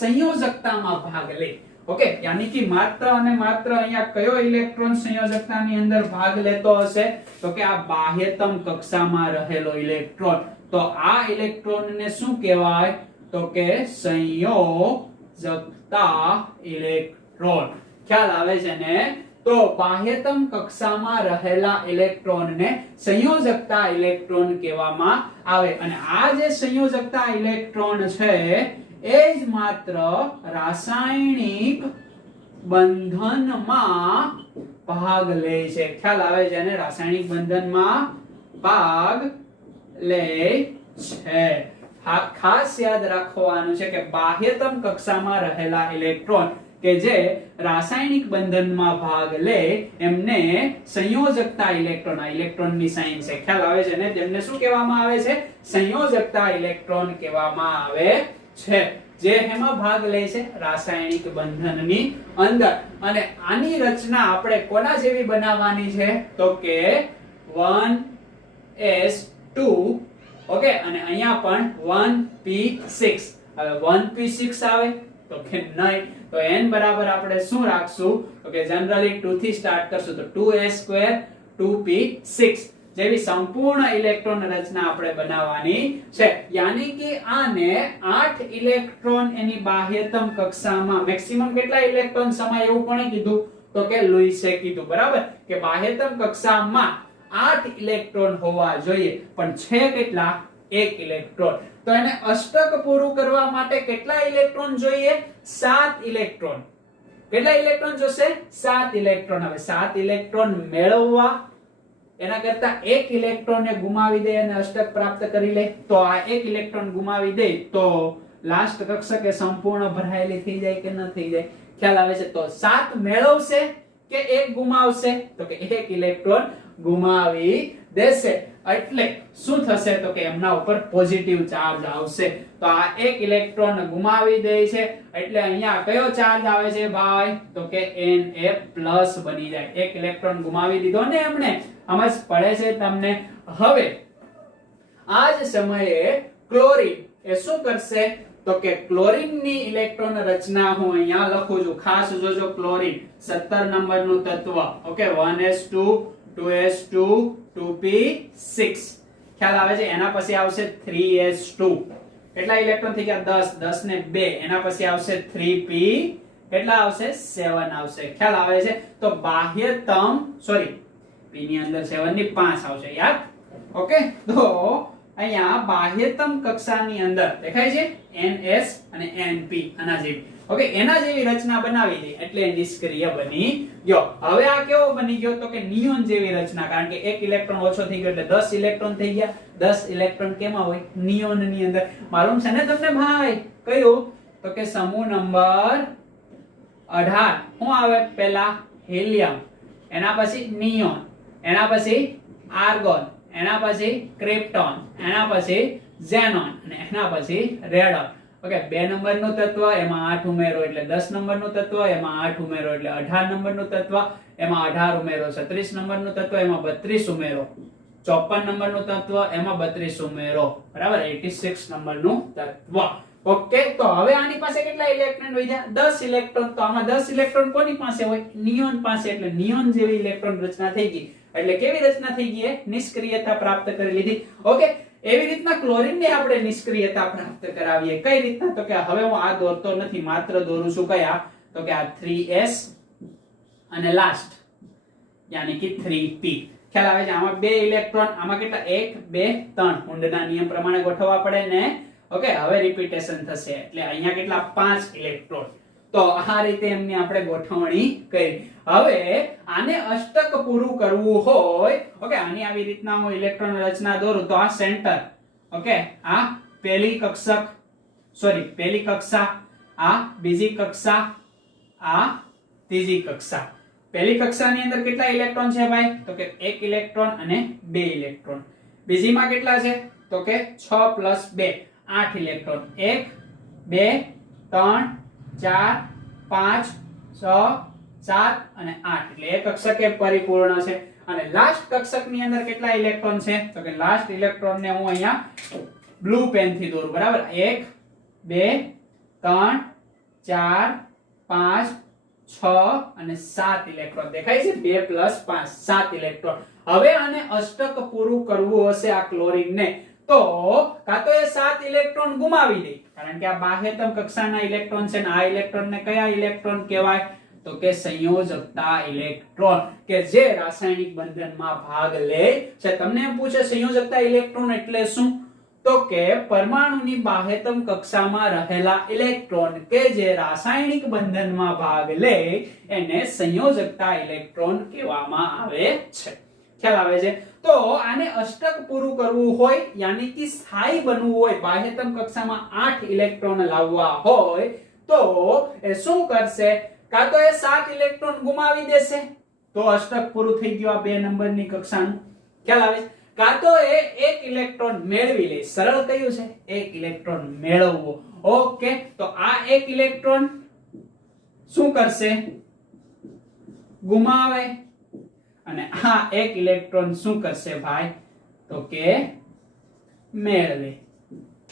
સંયોજકતામાં ભાગ લે. ઓકે, યાની કે માત્ર અને માત્ર અહીંયા કયો ઇલેક્ટ્રોન સંયોજકતાની અંદર ભાગ લેતો હશે? તો કે આ બાહ્યતમ કક્ષામાં રહેલો ઇલેક્ટ્રોન. તો આ ઇલેક્ટ્રોનને શું કહેવાય? તો કે સંયોજકતા ઇલેક્ટ્રોન. ખ્યાલ આવે છે ને? તો બાહ્યતમ કક્ષામાં રહેલા ઇલેક્ટ્રોનને સંયોજકતા ઇલેક્ટ્રોન કહેવામાં આવે. અને આ જે સંયોજકતા ઇલેક્ટ્રોન છે એ જ માત્ર રાસાયણિક બંધનમાં ભાગ લે છે. ખ્યાલ આવે છે ને? રાસાયણિક બંધનમાં ભાગ લે છે. ખાસ યાદ રાખવાનું છે કે બાહ્યતમ કક્ષામાં રહેલા ઇલેક્ટ્રોન કે જે રાસાયણિક બંધનમાં ભાગ લે એમને સંયોજકતા ઇલેક્ટ્રોન, આ ઇલેક્ટ્રોનની સાઇન છે, ખ્યાલ આવે છે ને? તેમને શું કહેવામાં આવે છે? સંયોજકતા ઇલેક્ટ્રોન કહેવામાં આવે છે. જે એમાં ભાગ લે છે? રાસાયણિક બંધનની અંદર. અને આની રચના આપણે કોના જેવી બનાવવાની છે? તો કે 1s2. ઓકે, અને અહીંયા પણ 1p6. હવે 1p6 આવે તો કે નહીં, તો n બરાબર આપણે શું રાખશું? તો કે જનરલી 2 થી સ્ટાર્ટ કરશું, તો 2s2 2p6 જેવી સંપૂર્ણ ઇલેક્ટ્રોન રચના આપણે બનાવવાની છે. યાની કે આને 8 ઇલેક્ટ્રોન એની બાહ્યતમ કક્ષામાં, મેક્સિમમ કેટલા ઇલેક્ટ્રોન સમાય એવું કોણે કીધું? તો કે લુઈસે કીધું, બરાબર? કે બાહ્યતમ કક્ષામાં 8 ઇલેક્ટ્રોન હોવા જોઈએ, પણ છે કેટલા? 1 ઇલેક્ટ્રોન. તો એને અષ્ટક પૂરું કરવા માટે કેટલા ઇલેક્ટ્રોન જોઈએ? 7 ઇલેક્ટ્રોન. કેટલા ઇલેક્ટ્રોન જોશે? 7 ઇલેક્ટ્રોન. હવે 7 ઇલેક્ટ્રોન મેળવવા એના કરતા 1 ઇલેક્ટ્રોનને ગુમાવી દે અને અષ્ટક પ્રાપ્ત કરી લે. તો આ 1 ઇલેક્ટ્રોન ગુમાવી દે તો લાસ્ટ કક્ષક એ સંપૂર્ણ ભરાયેલી થઈ જાય કે ન થઈ જાય? ખ્યાલ આવે છે? તો 7 મેળવશે કે 1 ગુમાવશે? તો કે 1 ઇલેક્ટ્રોન ગુમાવી દેશે. એટલે શું થશે? તો કે એમના ઉપર પોઝિટિવ ચાર્જ આવશે. તો આ 1 ઇલેક્ટ્રોન ગુમાવી દે છે એટલે અહીંયા કયો ચાર્જ આવે છે ભાઈ? તો કે Na+ બની જાય. 1 ઇલેક્ટ્રોન ગુમાવી દીધો ને એમણે. સમજ પડે છે તમને? હવે આ જ સમયે ક્લોરીન એ શું કરશે? તો કે ક્લોરીનની ઇલેક્ટ્રોન રચના હું અહીંયા લખું છું. ખાસ જોજો, ક્લોરીન 17 નંબરનું તત્વ. Okay, 1s2 2s2 2p6. ખ્યાલ આવે છે? એના પછી આવશે 3s2. કેટલા ઇલેક્ટ્રોન થઈ ગયા? 10. 10 ને 2. એના પછી આવશે 3p6. કેટલા આવશે 7 આવશે ખ્યાલ આવે છે તો બાહ્યતમ સોરી p ની અંદર 7 ની 5 આવશે યાદ ઓકે તો અહીંયા બાહ્યતમ કક્ષાની અંદર દેખાય છે ns અને np આના જેવી ઓકે એના જેવી રચના બનાવી દે એટલે નિષ્ક્રિય બની ગયો હવે આ કેવો બની ગયો તો કે નિયોન જેવી રચના કારણ કે એક ઇલેક્ટ્રોન ઓછો થઈ ગયો એટલે 10 ઇલેક્ટ્રોન થઈ ગયા 10 ઇલેક્ટ્રોન કેમાં હોય નિયોન ની અંદર માલુમ છે ને તમને ભાઈ કયું તો કે સમૂહ નંબર 18 શું આવે પહેલા હિલિયમ એના પછી નિયોન એના પછી આર્ગોન એના પછી ક્રિપ્ટોન એના પછી ઝેનોન અને એના પછી રેડોન ઓકે 2 નંબરનું તત્વ એમાં 8 ઉમેરો એટલે 10 નંબરનું તત્વ એમાં 8 ઉમેરો એટલે 18 નંબરનું તત્વ એમાં 18 ઉમેરો 36 નંબરનું તત્વ એમાં 32 ઉમેરો 54 નંબરનું તત્વ એમાં 32 ઉમેરો બરાબર 86 નંબરનું તત્વ ઓકે તો હવે આની પાસે કેટલા ઇલેક્ટ્રોન વધ્યા 10 ઇલેક્ટ્રોન તો આમાં 10 ઇલેક્ટ્રોન કોની પાસે હોય નિયોન પાસે એટલે નિયોન જેવી ઇલેક્ટ્રોન રચના થઈ ગઈ એટલે કેવી રચના થઈ ગઈ નિષ્ક્રિયતા પ્રાપ્ત કરી લીધી ઓકે એવી રીતના ક્લોરીન ને આપણે નિષ્ક્રિયતા પ્રાપ્ત કરાવીએ કઈ રીતના તો કે હવે હું આ દોરતો નથી માત્ર દોરું છું કયા તો કે આ 3s અને લાસ્ટ યાની કે 3p ખ્યાલ આવે છે આમાં બે ઇલેક્ટ્રોન આમાં કેટલા 1 2 3 હુન્ડના નિયમ પ્રમાણે ગોઠવવા પડે ને ઓકે હવે રિપીટેશન થશે એટલે અહીંયા કેટલા 5 ઇલેક્ટ્રોન તો આ રીતે એમની આપણે ગોઠવણી કરી હવે આને અષ્ટક પૂરું કરવું હોય ઓકે આની આવી રીતના હું ઇલેક્ટ્રોન રચના દોરું તો આ સેન્ટર ઓકે આ પહેલી કક્ષા આ બીજી કક્ષા આ ત્રીજી કક્ષા પહેલી કક્ષાની અંદર કેટલા ઇલેક્ટ્રોન છે ભાઈ તો કે 1 ઇલેક્ટ્રોન અને 2 ઇલેક્ટ્રોન બીજીમાં કેટલા છે તો કે 6 + 2 8 ઇલેક્ટ્રોન 1 2 3 4 5 6 7 અને 8 એટલે એક કક્ષક એ પરિપૂર્ણ છે અને લાસ્ટ કક્ષકની અંદર કેટલા ઇલેક્ટ્રોન છે તો કે લાસ્ટ ઇલેક્ટ્રોન ને હું અહીંયા બ્લુ પેન થી દોરું બરાબર 1 2 3 4 5 6 અને 7 ઇલેક્ટ્રોન દેખાય છે 2 + 5 7 ઇલેક્ટ્રોન હવે આને અષ્ટક પૂરું કરવું હશે આ ક્લોરીન ને તો કાં તો એ 7 ઇલેક્ટ્રોન ગુમાવી દે કારણ કે આ બાહ્યતમ કક્ષાના ઇલેક્ટ્રોન છે ને આ ઇલેક્ટ્રોન ને કયા ઇલેક્ટ્રોન કહેવાય તો કે સંયોજકતા ઇલેક્ટ્રોન કે જે રાસાયણિક બંધનમાં ભાગ લે છે તમને એમ પૂછે સંયોજકતા ઇલેક્ટ્રોન એટલે શું તો કે પરમાણુની બાહ્યતમ કક્ષામાં રહેલા ઇલેક્ટ્રોન કે જે રાસાયણિક બંધનમાં ભાગ લે એને સંયોજકતા ઇલેક્ટ્રોન કહેવામાં આવે છે ખ્યાલ આવે છે તો આને અષ્ટક પૂરું કરવું હોય યાની કે સ્થાયી બનવું હોય બાહ્યતમ કક્ષામાં 8 ઇલેક્ટ્રોન લાવવા હોય તો એ શું કરશે કાં તો એ 7 ઇલેક્ટ્રોન ગુમાવી દેશે તો અષ્ટક પૂરું થઈ ગયું આ 2 નંબરની કક્ષાનું ખ્યાલ આવે છે કાં તો એ 1 ઇલેક્ટ્રોન મેળવી લે સરળ કયું છે 1 ઇલેક્ટ્રોન મેળવવો ઓકે તો આ 1 ઇલેક્ટ્રોન શું કરશે ગુમાવે અને આ 1 ઇલેક્ટ્રોન શું કરશે ભાઈ તો કે મેળવે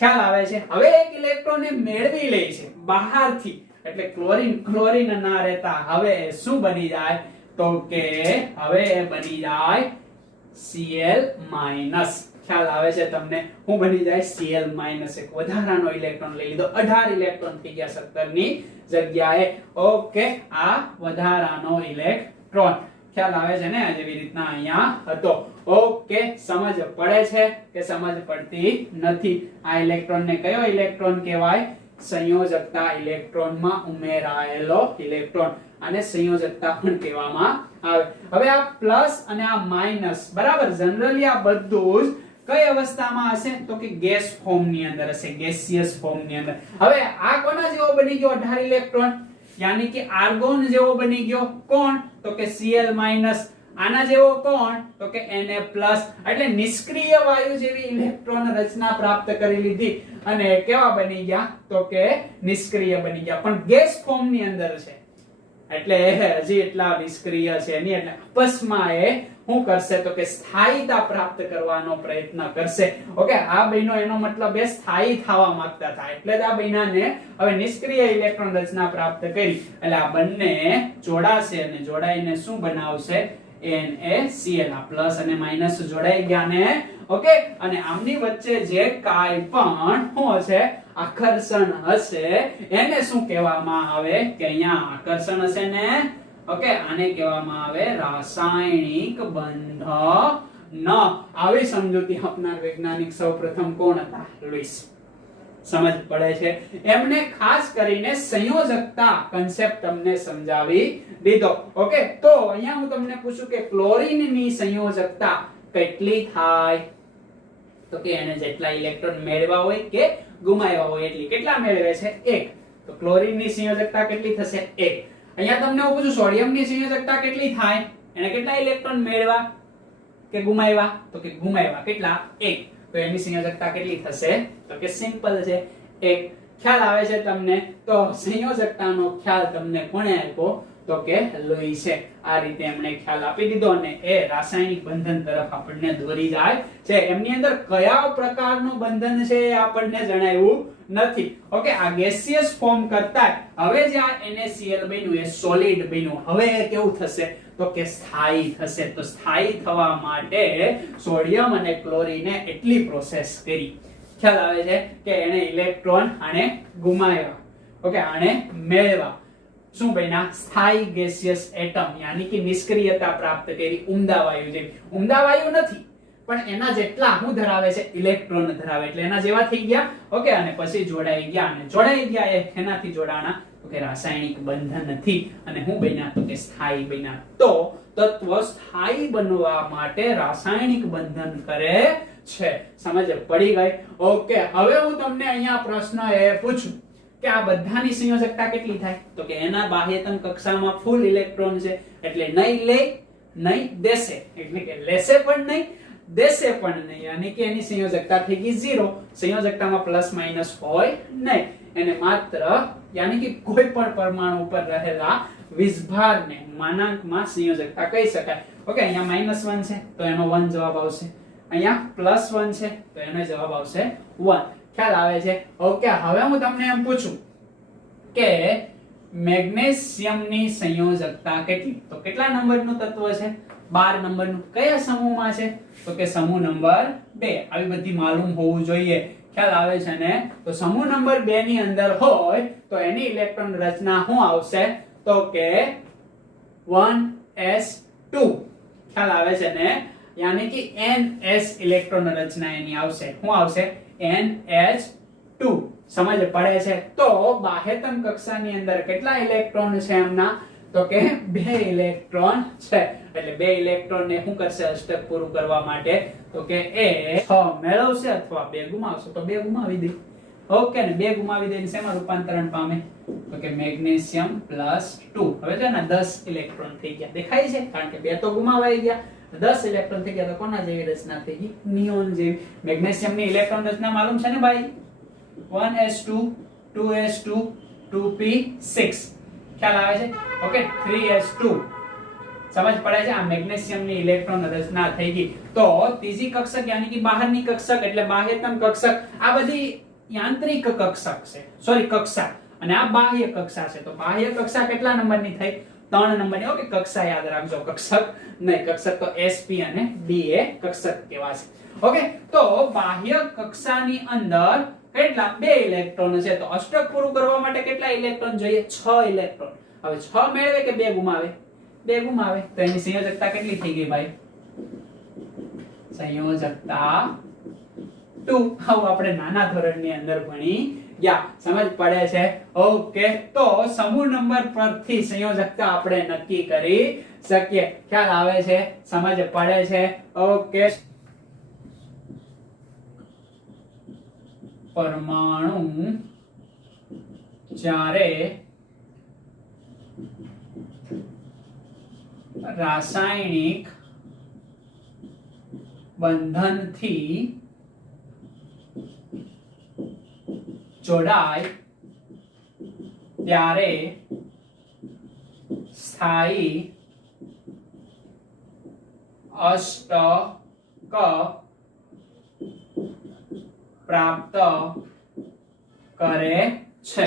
ખ્યાલ આવે છે હવે 1 ઇલેક્ટ્રોન એ મેળવી લે છે બહારથી એટલે ક્લોરીન ના રહેતા હવે શું બની જાય તો કે હવે એ બની જાય Cl- ખ્યાલ આવે છે તમને શું બની જાય Cl- એક વધારાનો ઇલેક્ટ્રોન લઈ લીધો 18 ઇલેક્ટ્રોન થઈ ગયા 17 ની જગ્યાએ ઓકે આ વધારાનો ઇલેક્ટ્રોન ખ્યાલ આવે છે ને જેવી રીતના અહીંયા હતો ઓકે સમજ પડે છે કે સમજ પડતી નથી આ ઇલેક્ટ્રોન ને કયો ઇલેક્ટ્રોન કહેવાય સંયોજકતા ઇલેક્ટ્રોનમાં ઉમેરાયેલો ઇલેક્ટ્રોન આને સંયોજકતા પણ કહેવામાં આવે હવે આ પ્લસ અને આ માઈનસ બરાબર જનરલી આ બધું જ કઈ અવસ્થામાં હશે તો કે ગેસ ફોર્મ ની અંદર હશે ગેસિયસ ફોર્મ ની અંદર હવે આ કોના જેવો બની ગયો 18 ઇલેક્ટ્રોન યાની કે આર્ગોન જેવો બની ગયો કોણ તો કે Cl- આના જેવો કોણ તો કે Na+ એટલે નિષ્ક્રિય વાયુ જેવી ઇલેક્ટ્રોન રચના પ્રાપ્ત કરી લીધી અને કેવા બની ગયા તો કે નિષ્ક્રિય બની ગયા પણ ગેસ ફોર્મ ની અંદર છે એટલે હજી એટલા નિષ્ક્રિય છે નહીં એટલે આપસમાં એ શું કરશે તો કે સ્થાયીતા પ્રાપ્ત કરવાનો પ્રયત્ન કરશે ઓકે આ બહેનો એનો મતલબ એ સ્થાયી થવા માંગતા હતા એટલે જ આ બહેનાને હવે નિષ્ક્રિય ઇલેક્ટ્રોન રચના પ્રાપ્ત કરી એટલે આ બંને જોડાશે અને જોડાઈને શું બનાવશે NaCl. આ પ્લસ અને માઈનસ જોડાઈ ગયા ને. ઓકે, અને આમની વચ્ચે જે કાઈ પણ શું હશે, આકર્ષણ હશે, એને શું કહેવામાં આવે કે અહીંયા આકર્ષણ હશે ને. ઓકે, આને કહેવામાં આવે રાસાયણિક બંધન. આવી સમજૂતી આપનાર વૈજ્ઞાનિક સૌપ્રથમ કોણ હતા? લુઈસ. સમજ પડે છે? એમને ખાસ કરીને સંયોજકતા કન્સેપ્ટ તમને સમજાવી દીધો. ઓકે, તો અહીંયા હું તમને પૂછું કે ક્લોરીનની સંયોજકતા કેટલી થાય? તો કે એને જેટલા ઇલેક્ટ્રોન મેળવ્યા હોય કે ગુમાવ્યા હોય એટલી. કેટલા મેળવે છે? 1. તો ક્લોરીનની સંયોજકતા કેટલી થશે? 1. અહીંયા તમને હું પૂછું સોડિયમની સંયોજકતા કેટલી થાય? એને કેટલા ઇલેક્ટ્રોન મેળવ્યા કે ગુમાવ્યા? તો કે ગુમાવ્યા. કેટલા? 1. તો એની સંયોજકતા કેટલી થશે? તો કે સિમ્પલ છે 1. ખ્યાલ આવે છે તમને? તો સંયોજકતાનો ખ્યાલ તમને કોણે આપ્યો? તો કે લુઈસે. આ રીતે એમણે ખ્યાલ આપી દીધો અને એ રાસાયણિક બંધન તરફ આપણને દોરી જાય છે. એમની અંદર કયા પ્રકારનું બંધન છે એ આપણને જણાવ્યું નથી. ઓકે, આ ગેસિયસ ફોર્મ કરતા હવે જે આ NaCl બન્યું એ સોલિડ બન્યું. હવે એ કેવું થશે? તો કે સ્થાયી થશે. તો સ્થાયી થવા માટે સોડિયમ અને ક્લોરીને એટલી પ્રોસેસ કરી. ખ્યાલ આવે છે કે એને ઇલેક્ટ્રોન આને ગુમાવ્યા. ઓકે, આને મેળવ્યા. શું બન્યા? સ્થાયી ગેસિયસ એટમ, યાની કે નિષ્ક્રિયતા પ્રાપ્ત કરી. ઉમદા વાયુ જેવી. ઉમદા વાયુ નથી પણ એના જેટલા શું ધરાવે છે? ઇલેક્ટ્રોન ધરાવે. એટલે એના જેવા થઈ ગયા. ઓકે, અને પછી જોડાઈ ગયા. અને જોડાઈ ગયા એ એનાથી જોડાણા? તો કે રાસાયણિક બંધન નથી. અને શું બન્યા? તો કે સ્થાયી બન્યા. તો તત્વ સ્થાયી બનવા માટે રાસાયણિક બંધન કરે છે. સમજ પડી ગઈ? ઓકે, હવે હું તમને અહીંયા પ્રશ્ન એ પૂછું કે આ બધાની સંયોજકતા કેટલી થાય? તો કે એના બાહ્યતમ કક્ષામાં ફૂલ ઇલેક્ટ્રોન છે એટલે નહીં લે નહીં દેશે. એટલે કે લેશે પણ નહીં દેશે પણ નહીં. યાની કે એની સંયોજકતા થઈ ગઈ 0. સંયોજકતામાં પ્લસ માઈનસ હોય નહીં. એને માત્ર યાની કે કોઈ પણ પરમાણુ ઉપર રહેલા વિષભારને માનાંકમાં સંયોજકતા કહી શકાય. ઓકે, અહીંયા -1 છે તો એનો 1 જવાબ આવશે. અહીંયા +1 છે તો એનો જવાબ આવશે 1. ખ્યાલ આવે છે? ઓકે, હવે હું તમને એમ પૂછું કે મેગ્નેશિયમની સંયોજકતા કેટલી? તો કેટલા નંબરનું તત્વ છે? 12 નંબરનું. કયા સમૂહમાં છે? તો કે સમૂહ નંબર 2. આવી બધી માલુમ હોવું જોઈએ. ખ્યાલ આવે છે ને? તો સમૂહ નંબર 2 ની અંદર હોય તો એની ઇલેક્ટ્રોન રચના શું આવશે? તો કે 1s2. ખ્યાલ આવે છે ને? યાની કે ns ઇલેક્ટ્રોન રચના એની આવશે. શું આવશે? NH2. સમજ પડે છે? તો બાહ્યતમ કક્ષાની અંદર કેટલા ઇલેક્ટ્રોન છે એમના? તો કે 2 ઇલેક્ટ્રોન છે. એટલે 2 ઇલેક્ટ્રોન ને શું કરશે અષ્ટક પૂરું કરવા માટે? તો કે એ 6 મેળવશે અથવા 2 ગુમાવશે તો 2 ગુમાવી દે. ઓકે, ને 2 ગુમાવી દઈને શેમાં રૂપાંતરણ પામે? તો કે મેગ્નેશિયમ +2. હવે છે ને 10 ઇલેક્ટ્રોન થઈ ગયા. દેખાય છે? કારણ કે 2 તો ગુમાવાઈ ગયા. 10 ઇલેક્ટ્રોન થઈ ગયા તો કોના જેવી રચના થઈ ગઈ? નિયોન જેવી. મેગ્નેશિયમની ઇલેક્ટ્રોન રચના માલુમ છે ને ભાઈ? 1s2 2s2 2p6. ખ્યાલ આવે છે? Okay, 3s2. સમજ પડે છે? આ મેગ્નેશિયમની ઇલેક્ટ્રોન રચના થઈ ગઈ. તો ત્રીજી કક્ષક યાની કે બહારની કક્ષક એટલે બાહ્યતમ કક્ષક. આ બધી યાંત્રિક કક્ષક છે. સોરી, કક્ષા. અને આ બાહ્ય કક્ષા છે. તો બાહ્ય કક્ષા કેટલા નંબરની થઈ? 3 નંબરની. ઓકે, કક્ષા યાદ રાખજો. કક્ષક નહીં. કક્ષક તો sp અને d એ કક્ષક કહેવાશે. ઓકે, તો બાહ્ય કક્ષાની અંદર કેટલા? 2 ઇલેક્ટ્રોન છે. તો અષ્ટક પૂરું કરવા માટે કેટલા ઇલેક્ટ્રોન જોઈએ? 6 ઇલેક્ટ્રોન. હવે 6 મેળવે કે 2 ગુમાવે? 2 ગુમાવે. તો એની સંયોજકતા કેટલી થઈ ગઈ ભાઈ? સંયોજકતા 2. આવું આપણે નાના ધોરણની અંદર ભણી ગયા. સમજ પડે છે? ઓકે, તો સમૂહ નંબર પરથી સંયોજકતા આપણે નક્કી કરી શકીએ. ખ્યાલ આવે છે? સમજ પડે છે? ઓકે, પરમાણુ જ્યારે રાસાયણિક બંધનથી જોડાય ત્યારે સ્થાયી અષ્ટક પ્રાપ્ત કરે છે.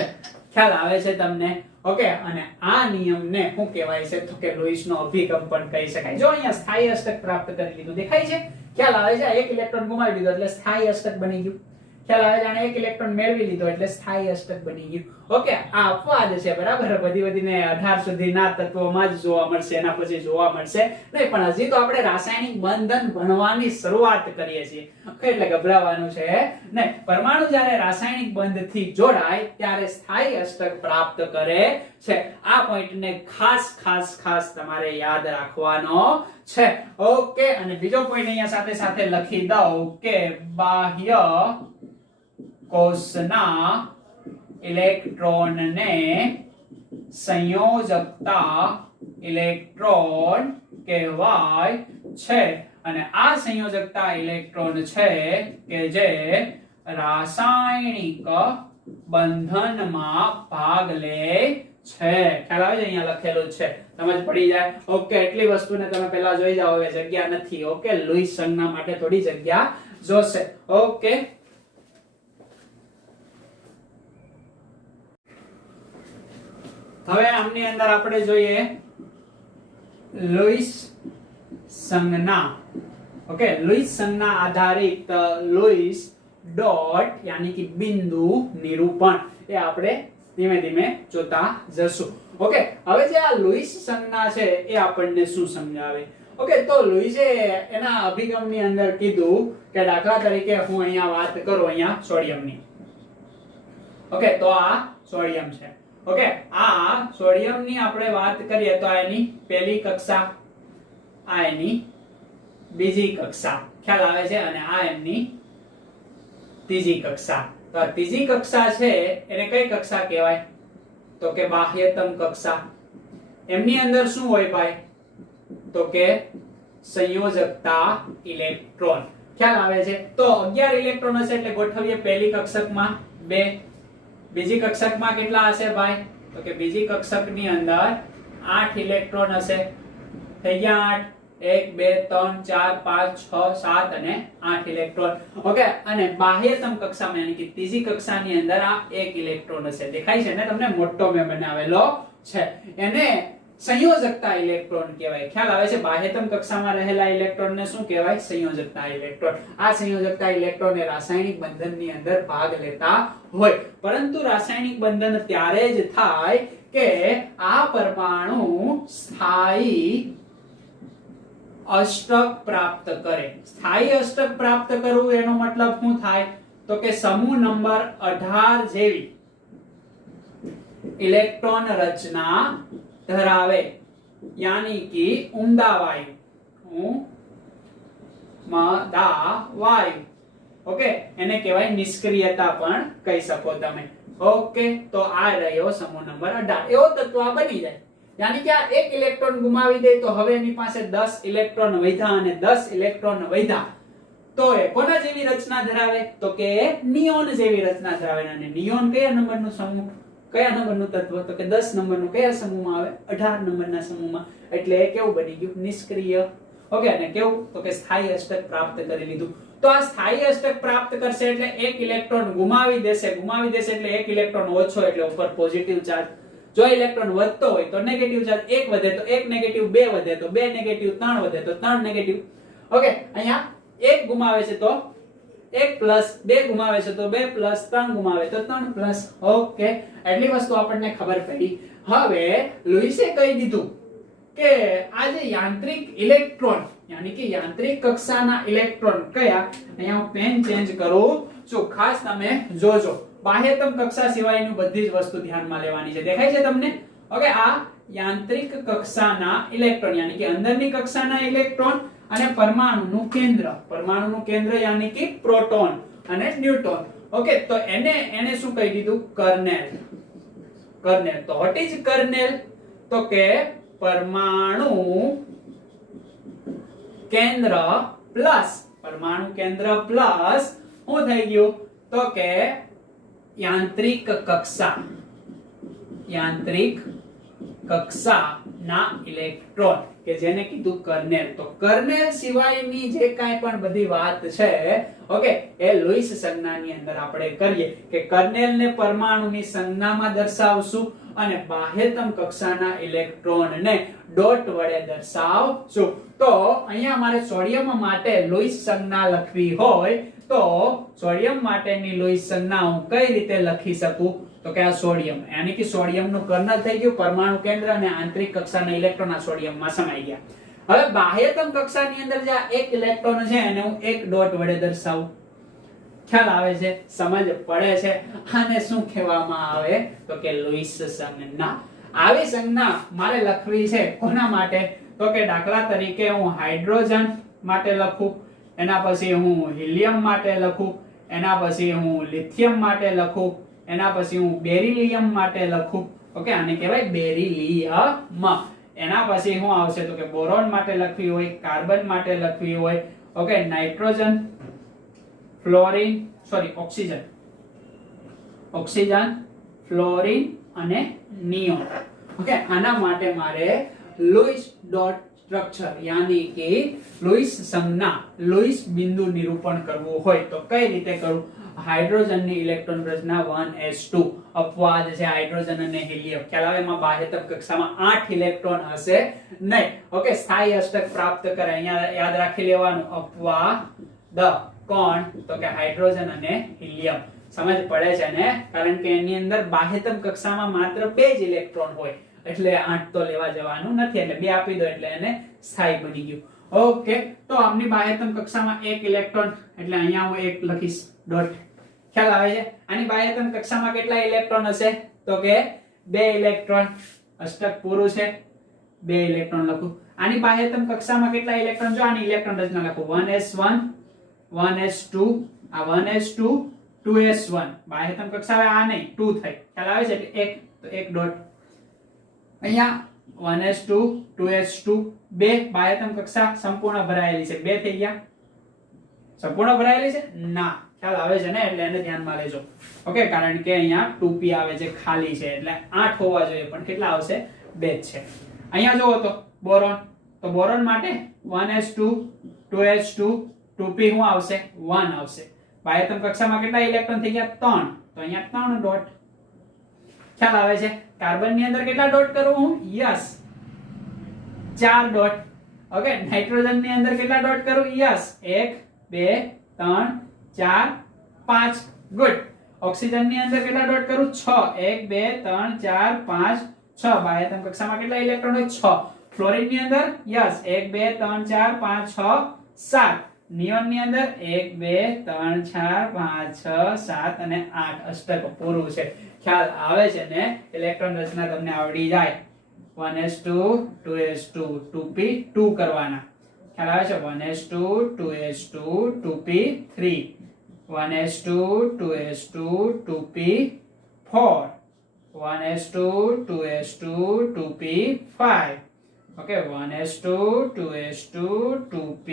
ખ્યાલ આવે છે તમને? ઓકે, અને આ નિયમને શું કહેવાય છે તો કે લુઈસનો અભિગમ પણ કહી શકાય. જો અહીંયા સ્થાયી અષ્ટક પ્રાપ્ત કરી લીધું, દેખાય છે? ખ્યાલ આવે છે? એક ઇલેક્ટ્રોન ગુમાવી દીધો એટલે સ્થાયી અષ્ટક બની ગયું. ખ્યાલ આવે છે? એક ઇલેક્ટ્રોન મેળવી લીધો એટલે સ્થાયી અષ્ટક બની ગયું. ઓકે, આ અપવાદ છે, બરાબર. વધીને 18 સુધીના તત્વોમાં જ જોવા મળશે, એના પછી જોવા મળશે નહીં. પણ હજી તો આપણે રાસાયણિક બંધન ભણવાની શરૂઆત કરીએ છીએ, એટલે ગભરાવાનું છે નહીં. પરમાણુ જ્યારે રાસાયણિક બંધથી જોડાય ત્યારે સ્થાયી અષ્ટક પ્રાપ્ત કરે છે. આ પોઈન્ટને ખાસ તમારે યાદ રાખવાનો છે. ઓકે, અને બીજો પોઈન્ટ અહીંયા સાથે સાથે લખી દઉં કે બાહ્ય કોષના ઇલેક્ટ્રોનને સંયોજકતા ઇલેક્ટ્રોન કહેવાય છે. અને આ સંયોજકતા ઇલેક્ટ્રોન છે કે જે રાસાયણિક બંધનમાં ભાગ લે છે. ખ્યાલ આવે છે? અહીંયા લખેલું છે, સમજ પડી જાય. ઓકે, એટલી વસ્તુને તમે પહેલા જોઈ જાઓ, હવે જગ્યા નથી. ઓકે, લુઈસ સંજ્ઞા માટે થોડી જગ્યા જોશે. ઓકે, હવે આમની અંદર આપણે જોઈએ લુઈસ સંજ્ઞા. ઓકે, લુઈસ સંજ્ઞા આધારિત લુઈસ ડોટ યાની કે બિંદુ નિરૂપણ એ આપણે ધીમે ધીમે જોતા જશું. ઓકે, હવે જે આ લુઈસ સંજ્ઞા છે એ આપણને શું સમજાવે? ઓકે, તો લુઈસે એના અભિગમની અંદર કીધું કે દાખલા તરીકે હું અહીંયા વાત કરું અહીંયા સોડિયમની. ઓકે, તો આ સોડિયમ છે. ઓકે, આ સોડિયમની આપણે વાત કરીએ તો આ એની પહેલી કક્ષા, આ એની બીજી કક્ષા. ખ્યાલ આવે છે? અને આ એમની ત્રીજી કક્ષા. તો આ ત્રીજી કક્ષા છે એને કઈ કક્ષા કહેવાય તો કે બાહ્યતમ કક્ષા. એમની અંદર શું હોય ભાઈ તો કે સંયોજકતા ઇલેક્ટ્રોન. ખ્યાલ આવે છે? તો 11 ઇલેક્ટ્રોન હશે એટલે ગોઠવીએ પહેલી કક્ષકમાં 2, બીજી કક્ષકમાં કેટલા હશે ભાઈ તો કે બીજી કક્ષકની અંદર 8 ઇલેક્ટ્રોન હશે. થઈ ગયા 8. 1 2 3 4 5 6 7 અને 8 ઇલેક્ટ્રોન. ઓકે, અને બાહ્યતમ કક્ષામાં યાની કે ત્રીજી કક્ષાની અંદર આ 1 ઇલેક્ટ્રોન હશે. દેખાય છે ને તમને? મોટો મેં બનાવેલો છે. એને સંયોજકતા ઇલેક્ટ્રોન કહેવાય. ખ્યાલ આવે છે? બાહ્યતમ કક્ષામાં રહેલા ઇલેક્ટ્રોનને શું કહેવાય? સંયોજકતા ઇલેક્ટ્રોન. આ સંયોજકતા ઇલેક્ટ્રોન એ રાસાયણિક બંધનની અંદર ભાગ લેતા હોય, પરંતુ રાસાયણિક બંધન ત્યારે જ થાય કે આ પરમાણુ સ્થાયી અષ્ટક પ્રાપ્ત કરે. સ્થાયી અષ્ટક પ્રાપ્ત કરવું એનો મતલબ શું થાય તો કે સમૂહ નંબર 18 જેવી ઇલેક્ટ્રોન રચના ધરાવે, યાની કે ઉમદા વાયુ. ઓકે, એને કહેવાય નિષ્ક્રિયતા પણ કહી શકો તમે. ઓકે, તો આ રહ્યો સમૂહ નંબર 18. એવો તત્વ આ બની જાય, યાની કે આ એક ઇલેક્ટ્રોન ગુમાવી દે તો હવે એની પાસે 10 ઇલેક્ટ્રોન વધ્યા, અને 10 ઇલેક્ટ્રોન વધ્યા તો એ કોના જેવી રચના ધરાવે તો કે નિયોન જેવી રચના ધરાવે. અને નિયોન કયા નંબરનો સમૂહ, કયા નંબરનું તત્વ તો કે 10 નંબરનું. કયા સમૂહમાં આવે? 18 નંબરના સમૂહમાં. એટલે એ કેવું બની ગયું? નિષ્ક્રિય. ઓકે, અને કેવું તો કે સ્થાયી અષ્ટક પ્રાપ્ત કરી લીધું. તો આ સ્થાયી અષ્ટક પ્રાપ્ત કરશે એટલે એક ઇલેક્ટ્રોન ગુમાવી દેશે એટલે એક ઇલેક્ટ્રોન ઓછો, એટલે ઉપર પોઝિટિવ ચાર્જ. જો ઇલેક્ટ્રોન વધતો હોય તો નેગેટિવ ચાર્જ 1 વધે તો 1 નેગેટિવ, 2 વધે તો 2 નેગેટિવ, 3 વધે તો 3 નેગેટિવ. ઓકે, અહીંયા 1 ગુમાવે છે તો 1 પ્લસ, 2 ગુમાવે છે તો 2 પ્લસ, 3 ગુમાવે તો 3 પ્લસ. ઓકે, એટલી વસ્તુ આપણને ખબર પડી. હવે લુઈસે કહી દીધું કે આ જે યાંત્રિક ઇલેક્ટ્રોન યાની કે યાંત્રિક કક્ષાના ઇલેક્ટ્રોન કયા, અહીંયા હું પેન ચેન્જ કરું છું, ખાસ તમે જોજો. બાહ્યતમ કક્ષા સિવાયની બધી જ વસ્તુ ધ્યાનમાં લેવાની છે. દેખાય છે તમને? ઓકે, આ યાંત્રિક કક્ષાના ઇલેક્ટ્રોન યાની કે અંદરની કક્ષાના ઇલેક્ટ્રોન અને પરમાણુનું કેન્દ્ર યાની કે પ્રોટોન અને ન્યુટ્રોન. ઓકે, તો એને શું કહી દીધું? કર્નેલ. તો what is કર્નેલ તો કે પરમાણુ કેન્દ્ર પ્લસ શું થઈ ગયું તો કે યાંત્રિક કક્ષા ના ઇલેક્ટ્રોન કે જેને કીધું કર્નેલ. તો કર્નેલ સિવાયની જે કાંઈ પણ બધી વાત છે ઓકે એ લુઈસ સંજ્ઞાની અંદર આપણે કરીએ કે કર્નેલને પરમાણુની સંજ્ઞામાં દર્શાવશું અને બાહ્યતમ કક્ષાના ઇલેક્ટ્રોનને ડોટ વડે દર્શાવશું. તો અહીંયા મારે સોડિયમ માટે લુઈસ સંજ્ઞા લખવી હોય તો સોડિયમ માટેની લુઈસ સંજ્ઞા હું કઈ રીતે લખી શકું? તો કે આ સોડિયમ યાની કે સોડિયમનું કર્નલ થઈ ગયું, પરમાણુ કેન્દ્ર અને આંતરિક કક્ષાના ઇલેક્ટ્રોન આ સોડિયમમાં સમાઈ ગયા. હવે બાહ્યતમ કક્ષાની અંદર જે આ એક ઇલેક્ટ્રોન છે એને હું એક ડોટ વડે દર્શાવું. ખ્યાલ આવે છે? સમજ પડે છે? આને શું કહેવામાં આવે? તો કે લુઈસ સંજ્ઞા. આવી સંજ્ઞા મારે લખવી છે કોના માટે? તો કે દાખલા તરીકે હું હાઇડ્રોજન માટે લખું, એના પછી હું હિલિયમ માટે લખું, એના પછી હું લિથિયમ માટે લખું, એના પછી હું બેરિલિયમ માટે લખું. ઓકે આને કહેવાય બેરિલિયમ. એના પછી શું આવશે? તો કે બોરોન માટે લખવી હોય, કાર્બન માટે લખવી હોય, okay nitrogen, fluorine, sorry oxygen, fluorine અને નિયોન. ઓકે આના માટે મારે લુઈસ ડોટ સ્ટ્રક્ચર યાની કે લુઈસ સંજ્ઞા, લુઈસ બિંદુ નિરૂપણ કરવું હોય તો કઈ રીતે કરું? હાઇડ્રોજનની ઇલેક્ટ્રોન રચના 1s2 અપવાદ છે હાઇડ્રોજન અને હિલિયમ. ખ્યાલ આવે? એમાં બાહ્યતમ કક્ષામાં 8 ઇલેક્ટ્રોન હશે નહીં. ઓકે સ્થાયી અષ્ટક પ્રાપ્ત કરે. અહીંયા યાદ રાખી લેવાનું અપવાદ કોણ? તો કે હાઇડ્રોજન અને હિલિયમ. સમજ પડે છે ને? કારણ કે એની અંદર બાહ્યતમ કક્ષામાં માત્ર 2 જ ઇલેક્ટ્રોન હોય એટલે 8 તો લેવા જવાનું નથી, એટલે 2 આપી દો એટલે એને સ્થાયી બની ગયું. ઓકે તો આમની બાહ્યતમ કક્ષામાં 1 ઇલેક્ટ્રોન એટલે અહીંયા હું 1 લખીશ ડોટ. ખ્યાલ આવે છે? આની બાહ્યતમ કક્ષામાં કેટલા ઇલેક્ટ્રોન હશે? તો કે 2 ઇલેક્ટ્રોન. અષ્ટક પૂરું છે, 2 ઇલેક્ટ્રોન લખું. આની બાહ્યતમ કક્ષામાં કેટલા ઇલેક્ટ્રોન? જો આની ઇલેક્ટ્રોન રચના લખું 1s1 1s2 આ 1s2 2s1 બાહ્યતમ કક્ષા આ નહીં 2 થઈ. ખ્યાલ આવે છે? એટલે 1 તો 1 ડોટ. અહીંયા 1s2 2s2 2 બાહ્યતમ કક્ષા સંપૂર્ણ ભરાયેલી છે. 2 થઈ ગયા. સંપૂર્ણ ભરાયેલી છે? ના. ખ્યાલ આવે છે ને? એટલે એને ધ્યાનમાં લેજો. ઓકે કારણ કે અહીંયા 2p આવે છે ખાલી છે એટલે 8 હોવા જોઈએ પણ કેટલા આવશે? 2 જ છે. અહીંયા જોવો તો બોરોન, તો બોરોન માટે 1s2 2s2 2p શું આવશે? 1 આવશે. બાહ્યતમ કક્ષામાં કેટલા ઇલેક્ટ્રોન થઈ ગયા? 3. તો અહીંયા 3 ડોટ. ખ્યાલ આવે છે? કાર્બન ની અંદર કેટલા ડોટ કરું હું? Yes 4 dot. ઓકે નાઇટ્રોજન ની અંદર કેટલા ડોટ કરું? Yes 1 2 3 4 5 good. ઓક્સિજન ની અંદર કેટલા ડોટ કરું? 6 1 2 3 4 5 6 બાહ્યતમ કક્ષામાં કેટલા ઇલેક્ટ્રોન હોય? 6. ફ્લોરિન ની અંદર યસ 1 2 3 4 5 6 7. નિયોન ની અંદર 1 2 3 4 5 6 7 અને 8 અષ્ટક પૂરું છે. ખ્યાલ આવે છે ને? ઇલેક્ટ્રોન રચના તમને આવડી જાય. 1s2 2s2 2p 2 કરવાના. ખ્યાલ આવે છે? 1s2 2s2 2p 3 1s2 2s2 2p 4 1s2 2s2 2p 5 okay 1s2 2s2 2p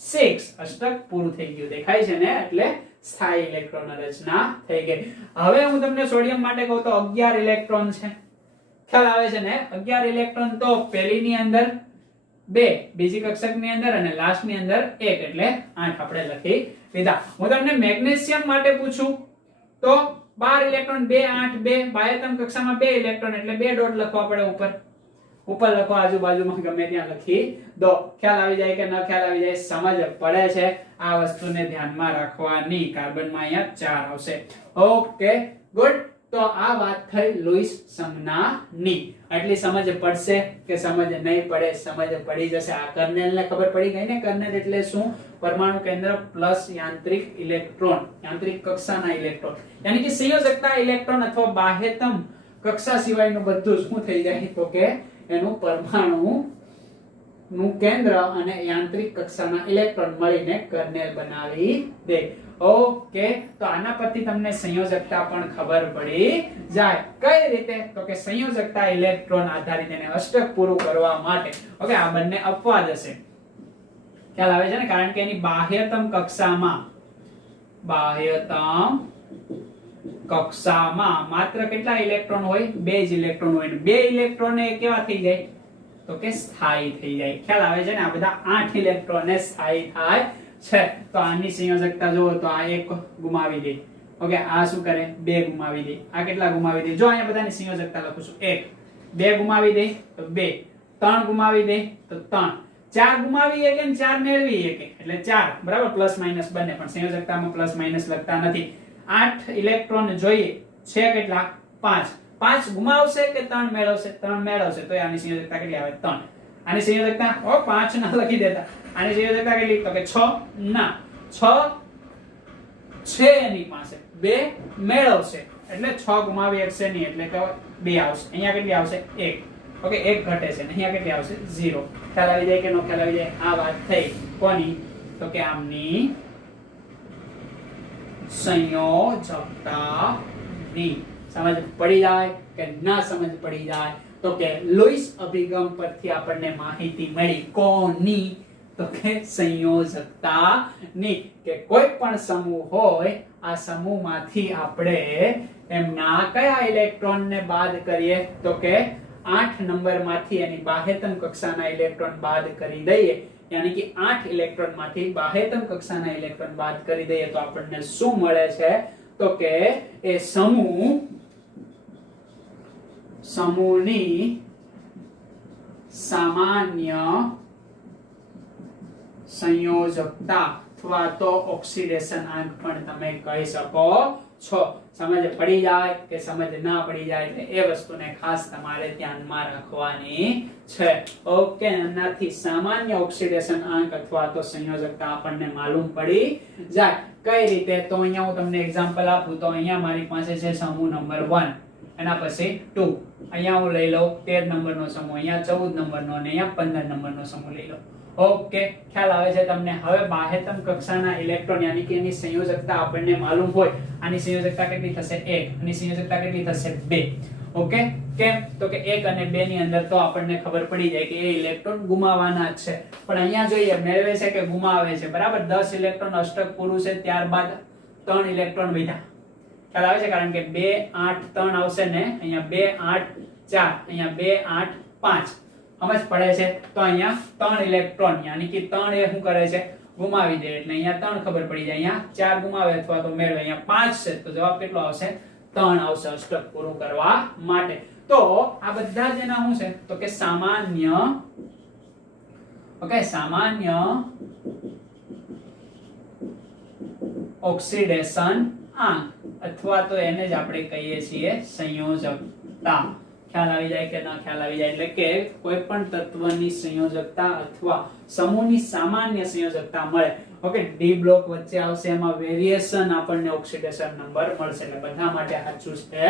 6 અષ્ટક પૂરું થઈ ગયું. દેખાય છે ને? એટલે સ્થાયી ઇલેક્ટ્રોન રચના થઈ ગઈ. હવે હું તમને સોડિયમ માટે કહું તો 11 ઇલેક્ટ્રોન છે. ખ્યાલ આવે છે ને? 11 ઇલેક્ટ્રોન તો પહેલીની અંદર 2, બીજી કક્ષકની અંદર અને લાસ્ટની અંદર 1 એટલે 8 આપણે લખી લીધા. હું તમને મેગ્નેશિયમ માટે પૂછું તો 12 ઇલેક્ટ્રોન 2 8 2 બાહ્યતમ કક્ષામાં 2 ઇલેક્ટ્રોન એટલે 2 ડોટ લખવા પડે ઉપર લખો, આજુબાજુમાં ગમે ત્યાં લખી દો. ખ્યાલ આવી જાય કે ન ખ્યાલ આવી જાય? સમજ પડે છે? આ વસ્તુને ધ્યાનમાં રાખવાની. કાર્બનમાં અહીંયા 4 આવશે. Okay good. તો આ વાત થઈ લુઈસ સંજ્ઞાની. આટલી સમજ પડશે કે સમજ નહીં પડે? સમજ પડી જશે. આ કર્નેલ ને ખબર પડી ગઈ ને? કર્નેલ એટલે શું? પરમાણુ કેન્દ્ર પ્લસ યાંત્રિક ઇલેક્ટ્રોન, યાંત્રિક કક્ષાના ઇલેક્ટ્રોન યાની કે સંયોજકતા ઇલેક્ટ્રોન અથવા બાહ્યતમ કક્ષા સિવાયનું બધું શું થઈ જાય? તો કે એનું પરમાણુ નું કેન્દ્ર અને યાંત્રિક કક્ષાના ઇલેક્ટ્રોન મળીને કર્નેલ બનાવી દે. ઓકે તો આના પરથી તમને સંયોજકતા પણ ખબર પડી જાય. કઈ રીતે? તો કે સંયોજકતા ઇલેક્ટ્રોન આધારિત એને અષ્ટક પૂરું કરવા માટે ઓકે આ બંને અપવાદ હશે. ખ્યાલ આવે છે ને? કારણ કે એની બાહ્યતમ કક્ષામાં માત્ર કેટલા ઇલેક્ટ્રોન હોય? 2 જ ઇલેક્ટ્રોન હોય. 2 ઇલેક્ટ્રોન એ કેવા થઈ જાય? તો કે સ્થાયી થઈ જાય. ખ્યાલ આવે છે ને? આ બધા 8 ઇલેક્ટ્રોન ને સ્થાયી થાય છે. તો આની સંયોજકતા જુઓ તો આ એક ગુમાવી દે. ઓકે, આ શું કરે? 2 ગુમાવી દે. આ કેટલા ગુમાવી દે? જો અહીંયા બધાની સંયોજકતા લખું છું. 1 2 ગુમાવી દે તો 2, 3 ગુમાવી દે તો 3, 4 ગુમાવી એક ને 4 મેળવી એક એટલે 4, બરાબર? પ્લસ માઈનસ બંને, પણ સંયોજકતામાં પ્લસ માઈનસ લખતા નથી. 8 ઇલેક્ટ્રોન જોઈએ છે કેટલા? 5. 5 ગુમાવશે કે 3 મેળવશે? 3 મેળવશે. તો આની સંયોજકતા કેટલી આવે? 3. આની સંયોજકતા 5 ના લખી દેતા. આની સંયોજકતા કેટલી? તો કે 6 ના 6 છે એની પાસે, 2 મેળવશે એટલે 6 ગુમાવી એકશે નહીં એટલે કે 2 આવશે. અહીંયા કેટલી આવશે? 1. ઓકે, 1 ઘટે છે. અહીંયા કેટલી આવશે? 0. ખ્યાલ આવી જાય કે નો ખ્યાલ આવી જાય? આ વાત થઈ કોની? તો કે આમની સંયોજકતાની. સમજ પડી જાય કે ના સમજ પડી જાય? તો કે લુઈસ અભિગમ પરથી આપણને માહિતી મળી કોની? તો કે સંયોજકતાની. કે કોઈ પણ સમૂહ હોય, આ સમૂહમાંથી આપણે એમના કયા ઇલેક્ટ્રોનને બાદ કરીએ? તો કે 8 નંબરમાંથી એની બાહ્યતમ કક્ષાના ઇલેક્ટ્રોન બાદ કરી દઈએ, યાની કે 8 ઇલેક્ટ્રોનમાંથી બાહ્યતમ કક્ષાના ઇલેક્ટ્રોન બાદ કરી દઈએ તો આપણને શું મળે છે? તો કે એ સમૂહની સામાન્ય સંયોજકતા અથવા તો ઓક્સિડેશન આંક પણ તમે કહી શકો છો. સમજ પડી જાય કે સમજ ના પડી જાય એટલે એ વસ્તુને ખાસ તમારે ધ્યાનમાં રાખવાની છે. ઓકે, એનાથી સામાન્ય ઓક્સિડેશન આંક અથવા તો સંયોજકતા આપણને માલુમ પડી જાય. કઈ રીતે? તો અહીંયા હું તમને એક્ઝામ્પલ આપું તો અહીંયા મારી પાસે છે સમૂહ નંબર 1, એના પછી 2, અહીંયા હું લઈ લઉં 13 નંબરનો સમૂહ, અહીંયા 14 નંબરનો અને અહીંયા 15 નંબરનો સમૂહ લઈ લઉં. ઓકે, ખ્યાલ આવે છે તમને? હવે બાહ્યતમ કક્ષાના ઇલેક્ટ્રોન યાની કે એની સંયોજકતા આપણને માલુમ હોય. આની સંયોજકતા કેટલી થશે? 1. આની સંયોજકતા કેટલી થશે? 2. ઓકે, કેમ? તો કે 1 અને 2 ની અંદર તો આપણને ખબર પડી જાય કે એ ઇલેક્ટ્રોન ગુમાવવાના જ છે. પણ અહીંયા જોઈએ મેળવે છે કે ગુમાવે છે, બરાબર? 10 ઇલેક્ટ્રોન અષ્ટક પૂરું છે, ત્યારબાદ 3 ઇલેક્ટ્રોન વધ્યા. ખ્યાલ આવે છે? કારણ કે 2 8 3 આવશે ને, અહીંયા 2 8 4, અહીંયા 2 8 5. સમજ પડે છે? તો અહીંયા 3 ઇલેક્ટ્રોન યાની કે 3 એ શું કરે છે? ગુમાવી દે. એટલે અહીંયા 3 ખબર પડી જાય. અહીંયા 4 ગુમાવે અથવા તો મેળવે. અહીંયા 5 છે તો જવાબ કેટલો આવશે? 3 આવશે અષ્ટક પૂરું કરવા માટે. તો આ બધા જ એના શું છે? તો કે સામાન્ય, ઓકે, સામાન્ય ઓક્સિડેશન આંક અથવા તો એને જ આપણે કહીએ છીએ સંયોજકતા. ખ્યાલ આવી જાય કે ના ખ્યાલ આવી જાય? એટલે કે કોઈ પણ તત્વની સંયોજકતા અથવા સમૂહની સામાન્ય સંયોજકતા મળે. ઓકે, ડી બ્લોક વચ્ચે આવશે, એમાં વેરિએશન આપણને ઓક્સિડેશન નંબર મળશે. એટલે બધા માટે સાચું છે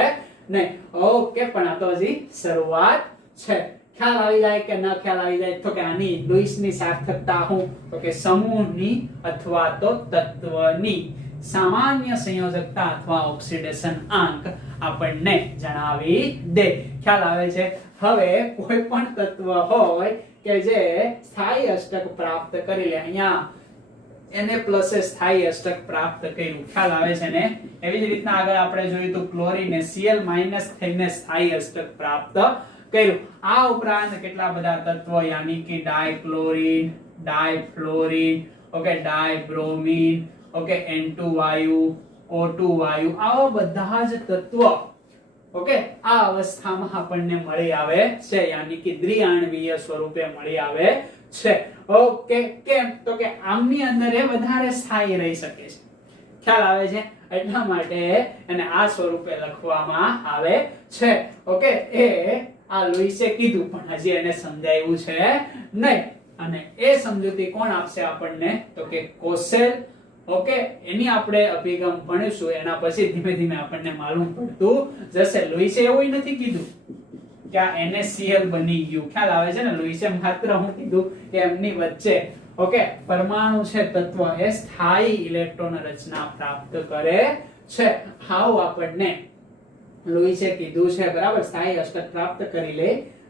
નહીં. ઓકે, પણ આ તો હજી શરૂઆત છે. ખ્યાલ આવી જાય કે ના ખ્યાલ આવી જાય? તો કે આની લુઈસની સાર્થકતા શું? તો કે સમૂહની અથવા તો તત્વની સામાન્ય સંયોજકતા અથવા ઓક્સિડેશન આંક આપણને જણાવી દે. ખ્યાલ આવે છે? હવે કોઈ પણ તત્વ હોય કે જે સ્થાયી અષ્ટક પ્રાપ્ત કરી લે, અહીંયા Na+ એ સ્થાયી અષ્ટક પ્રાપ્ત કર્યું. ખ્યાલ આવે છે ને? એવી જ રીતના આગળ આપણે જોયું તો ક્લોરીન Cl- થઈને સ્થાયી અષ્ટક પ્રાપ્ત કર્યું. આ ઉપરાંત કેટલા બધા તત્વો યાની કે ડાયક્લોરીન, ડાયફ્લોરીન, ઓકે, ડાયબ્રોમીન, ઓકે, N2 વાયુ, O2 વાયુ, આવા બધા જ તત્વો ઓકે આ અવસ્થામાં આપણને મળી આવે છે, યાની કે દ્વિઆણવીય સ્વરૂપે મળી આવે છે. ઓકે, કેમ? તો કે આમની અંદર એ વધારે સ્થાયી રહી શકે છે. ખ્યાલ આવે છે? એટલા માટે એને આ સ્વરૂપે લખવામાં આવે છે. ઓકે, એ આ લુઈસે કીધું પણ હજી એને સમજાવ્યું છે નહીં. અને એ સમજૂતી કોણ આપશે આપણને? તો કે કોસેલ. ઓકે, એની આપણે અભિગમ ભણીશું, એના પછી ધીમે ધીમે આપણને માલુમ પડતું જશે. લુઈસે એવું નથી કીધું કે આ NaCl બની ગયું. ખ્યાલ આવે છે ને? લુઈસે માત્ર હું કીધું કે એમની વચ્ચે ઓકે પરમાણુ છે, તત્વ એ સ્થાયી ઇલેક્ટ્રોન રચના પ્રાપ્ત કરે છે. હાઉ આપણને લુઈસે કીધું છે, બરાબર? સ્થાયી અષ્ટક પ્રાપ્ત કરી લે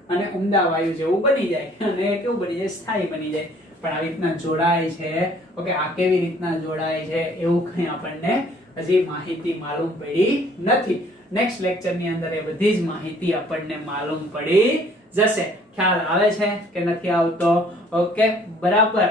અને ઉમદા વાયુ જેવું બની જાય અને કેવું બની જાય? સ્થાયી બની જાય. પણ આવી રીતના જોડાય છે. ઓકે, આ કેવી રીતના જોડાય છે એવું કંઈ આપણને હજી માહિતી માલુમ પડી નથી. નેક્સ્ટ લેક્ચર ની અંદર એ બધી જ માહિતી આપણને માલુમ પડી જશે. ખ્યાલ આવે છે કે નથી આવતો? ઓકે, બરાબર.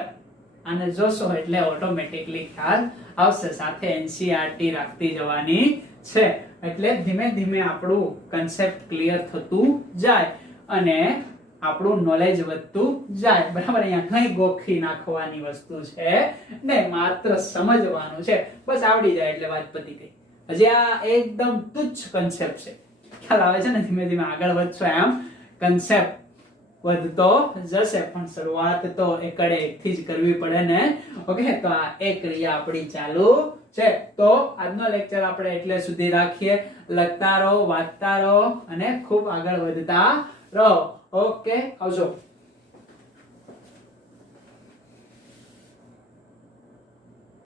આને જોશો એટલે ઓટોમેટિકલી ખ્યાલ આવશે. સાથે એનસીઆરટી રાખતી જવાની છે એટલે ધીમે ધીમે આપણું કન્સેપ્ટ ક્લિયર થતું જાય અને આપણું નોલેજ વધતું જાય. બરાબર. અહીંયા કઈ ગોખી નાખવાની વસ્તુ છે ને, માત્ર સમજવાનું છે. બસ આવડી જાય એટલે વાત પતી ગઈ. હજી આ એકદમ તુચ્છ કન્સેપ્ટ છે. ખ્યાલ આવે છે ને? ધીમે ધીમે આગળ વધશો એમ કન્સેપ્ટ વધતો જશે, પણ શરૂઆત તો એકડે એકથી જ કરવી પડે ને. ઓકે, તો આ એક ક્રિયા આપણી ચાલુ છે. તો આજનો લેક્ચર આપણે એટલે સુધી રાખીએ. લખતા રહો, વાંચતા રહો અને ખૂબ આગળ વધતા રહો. ઓકે, આવજો.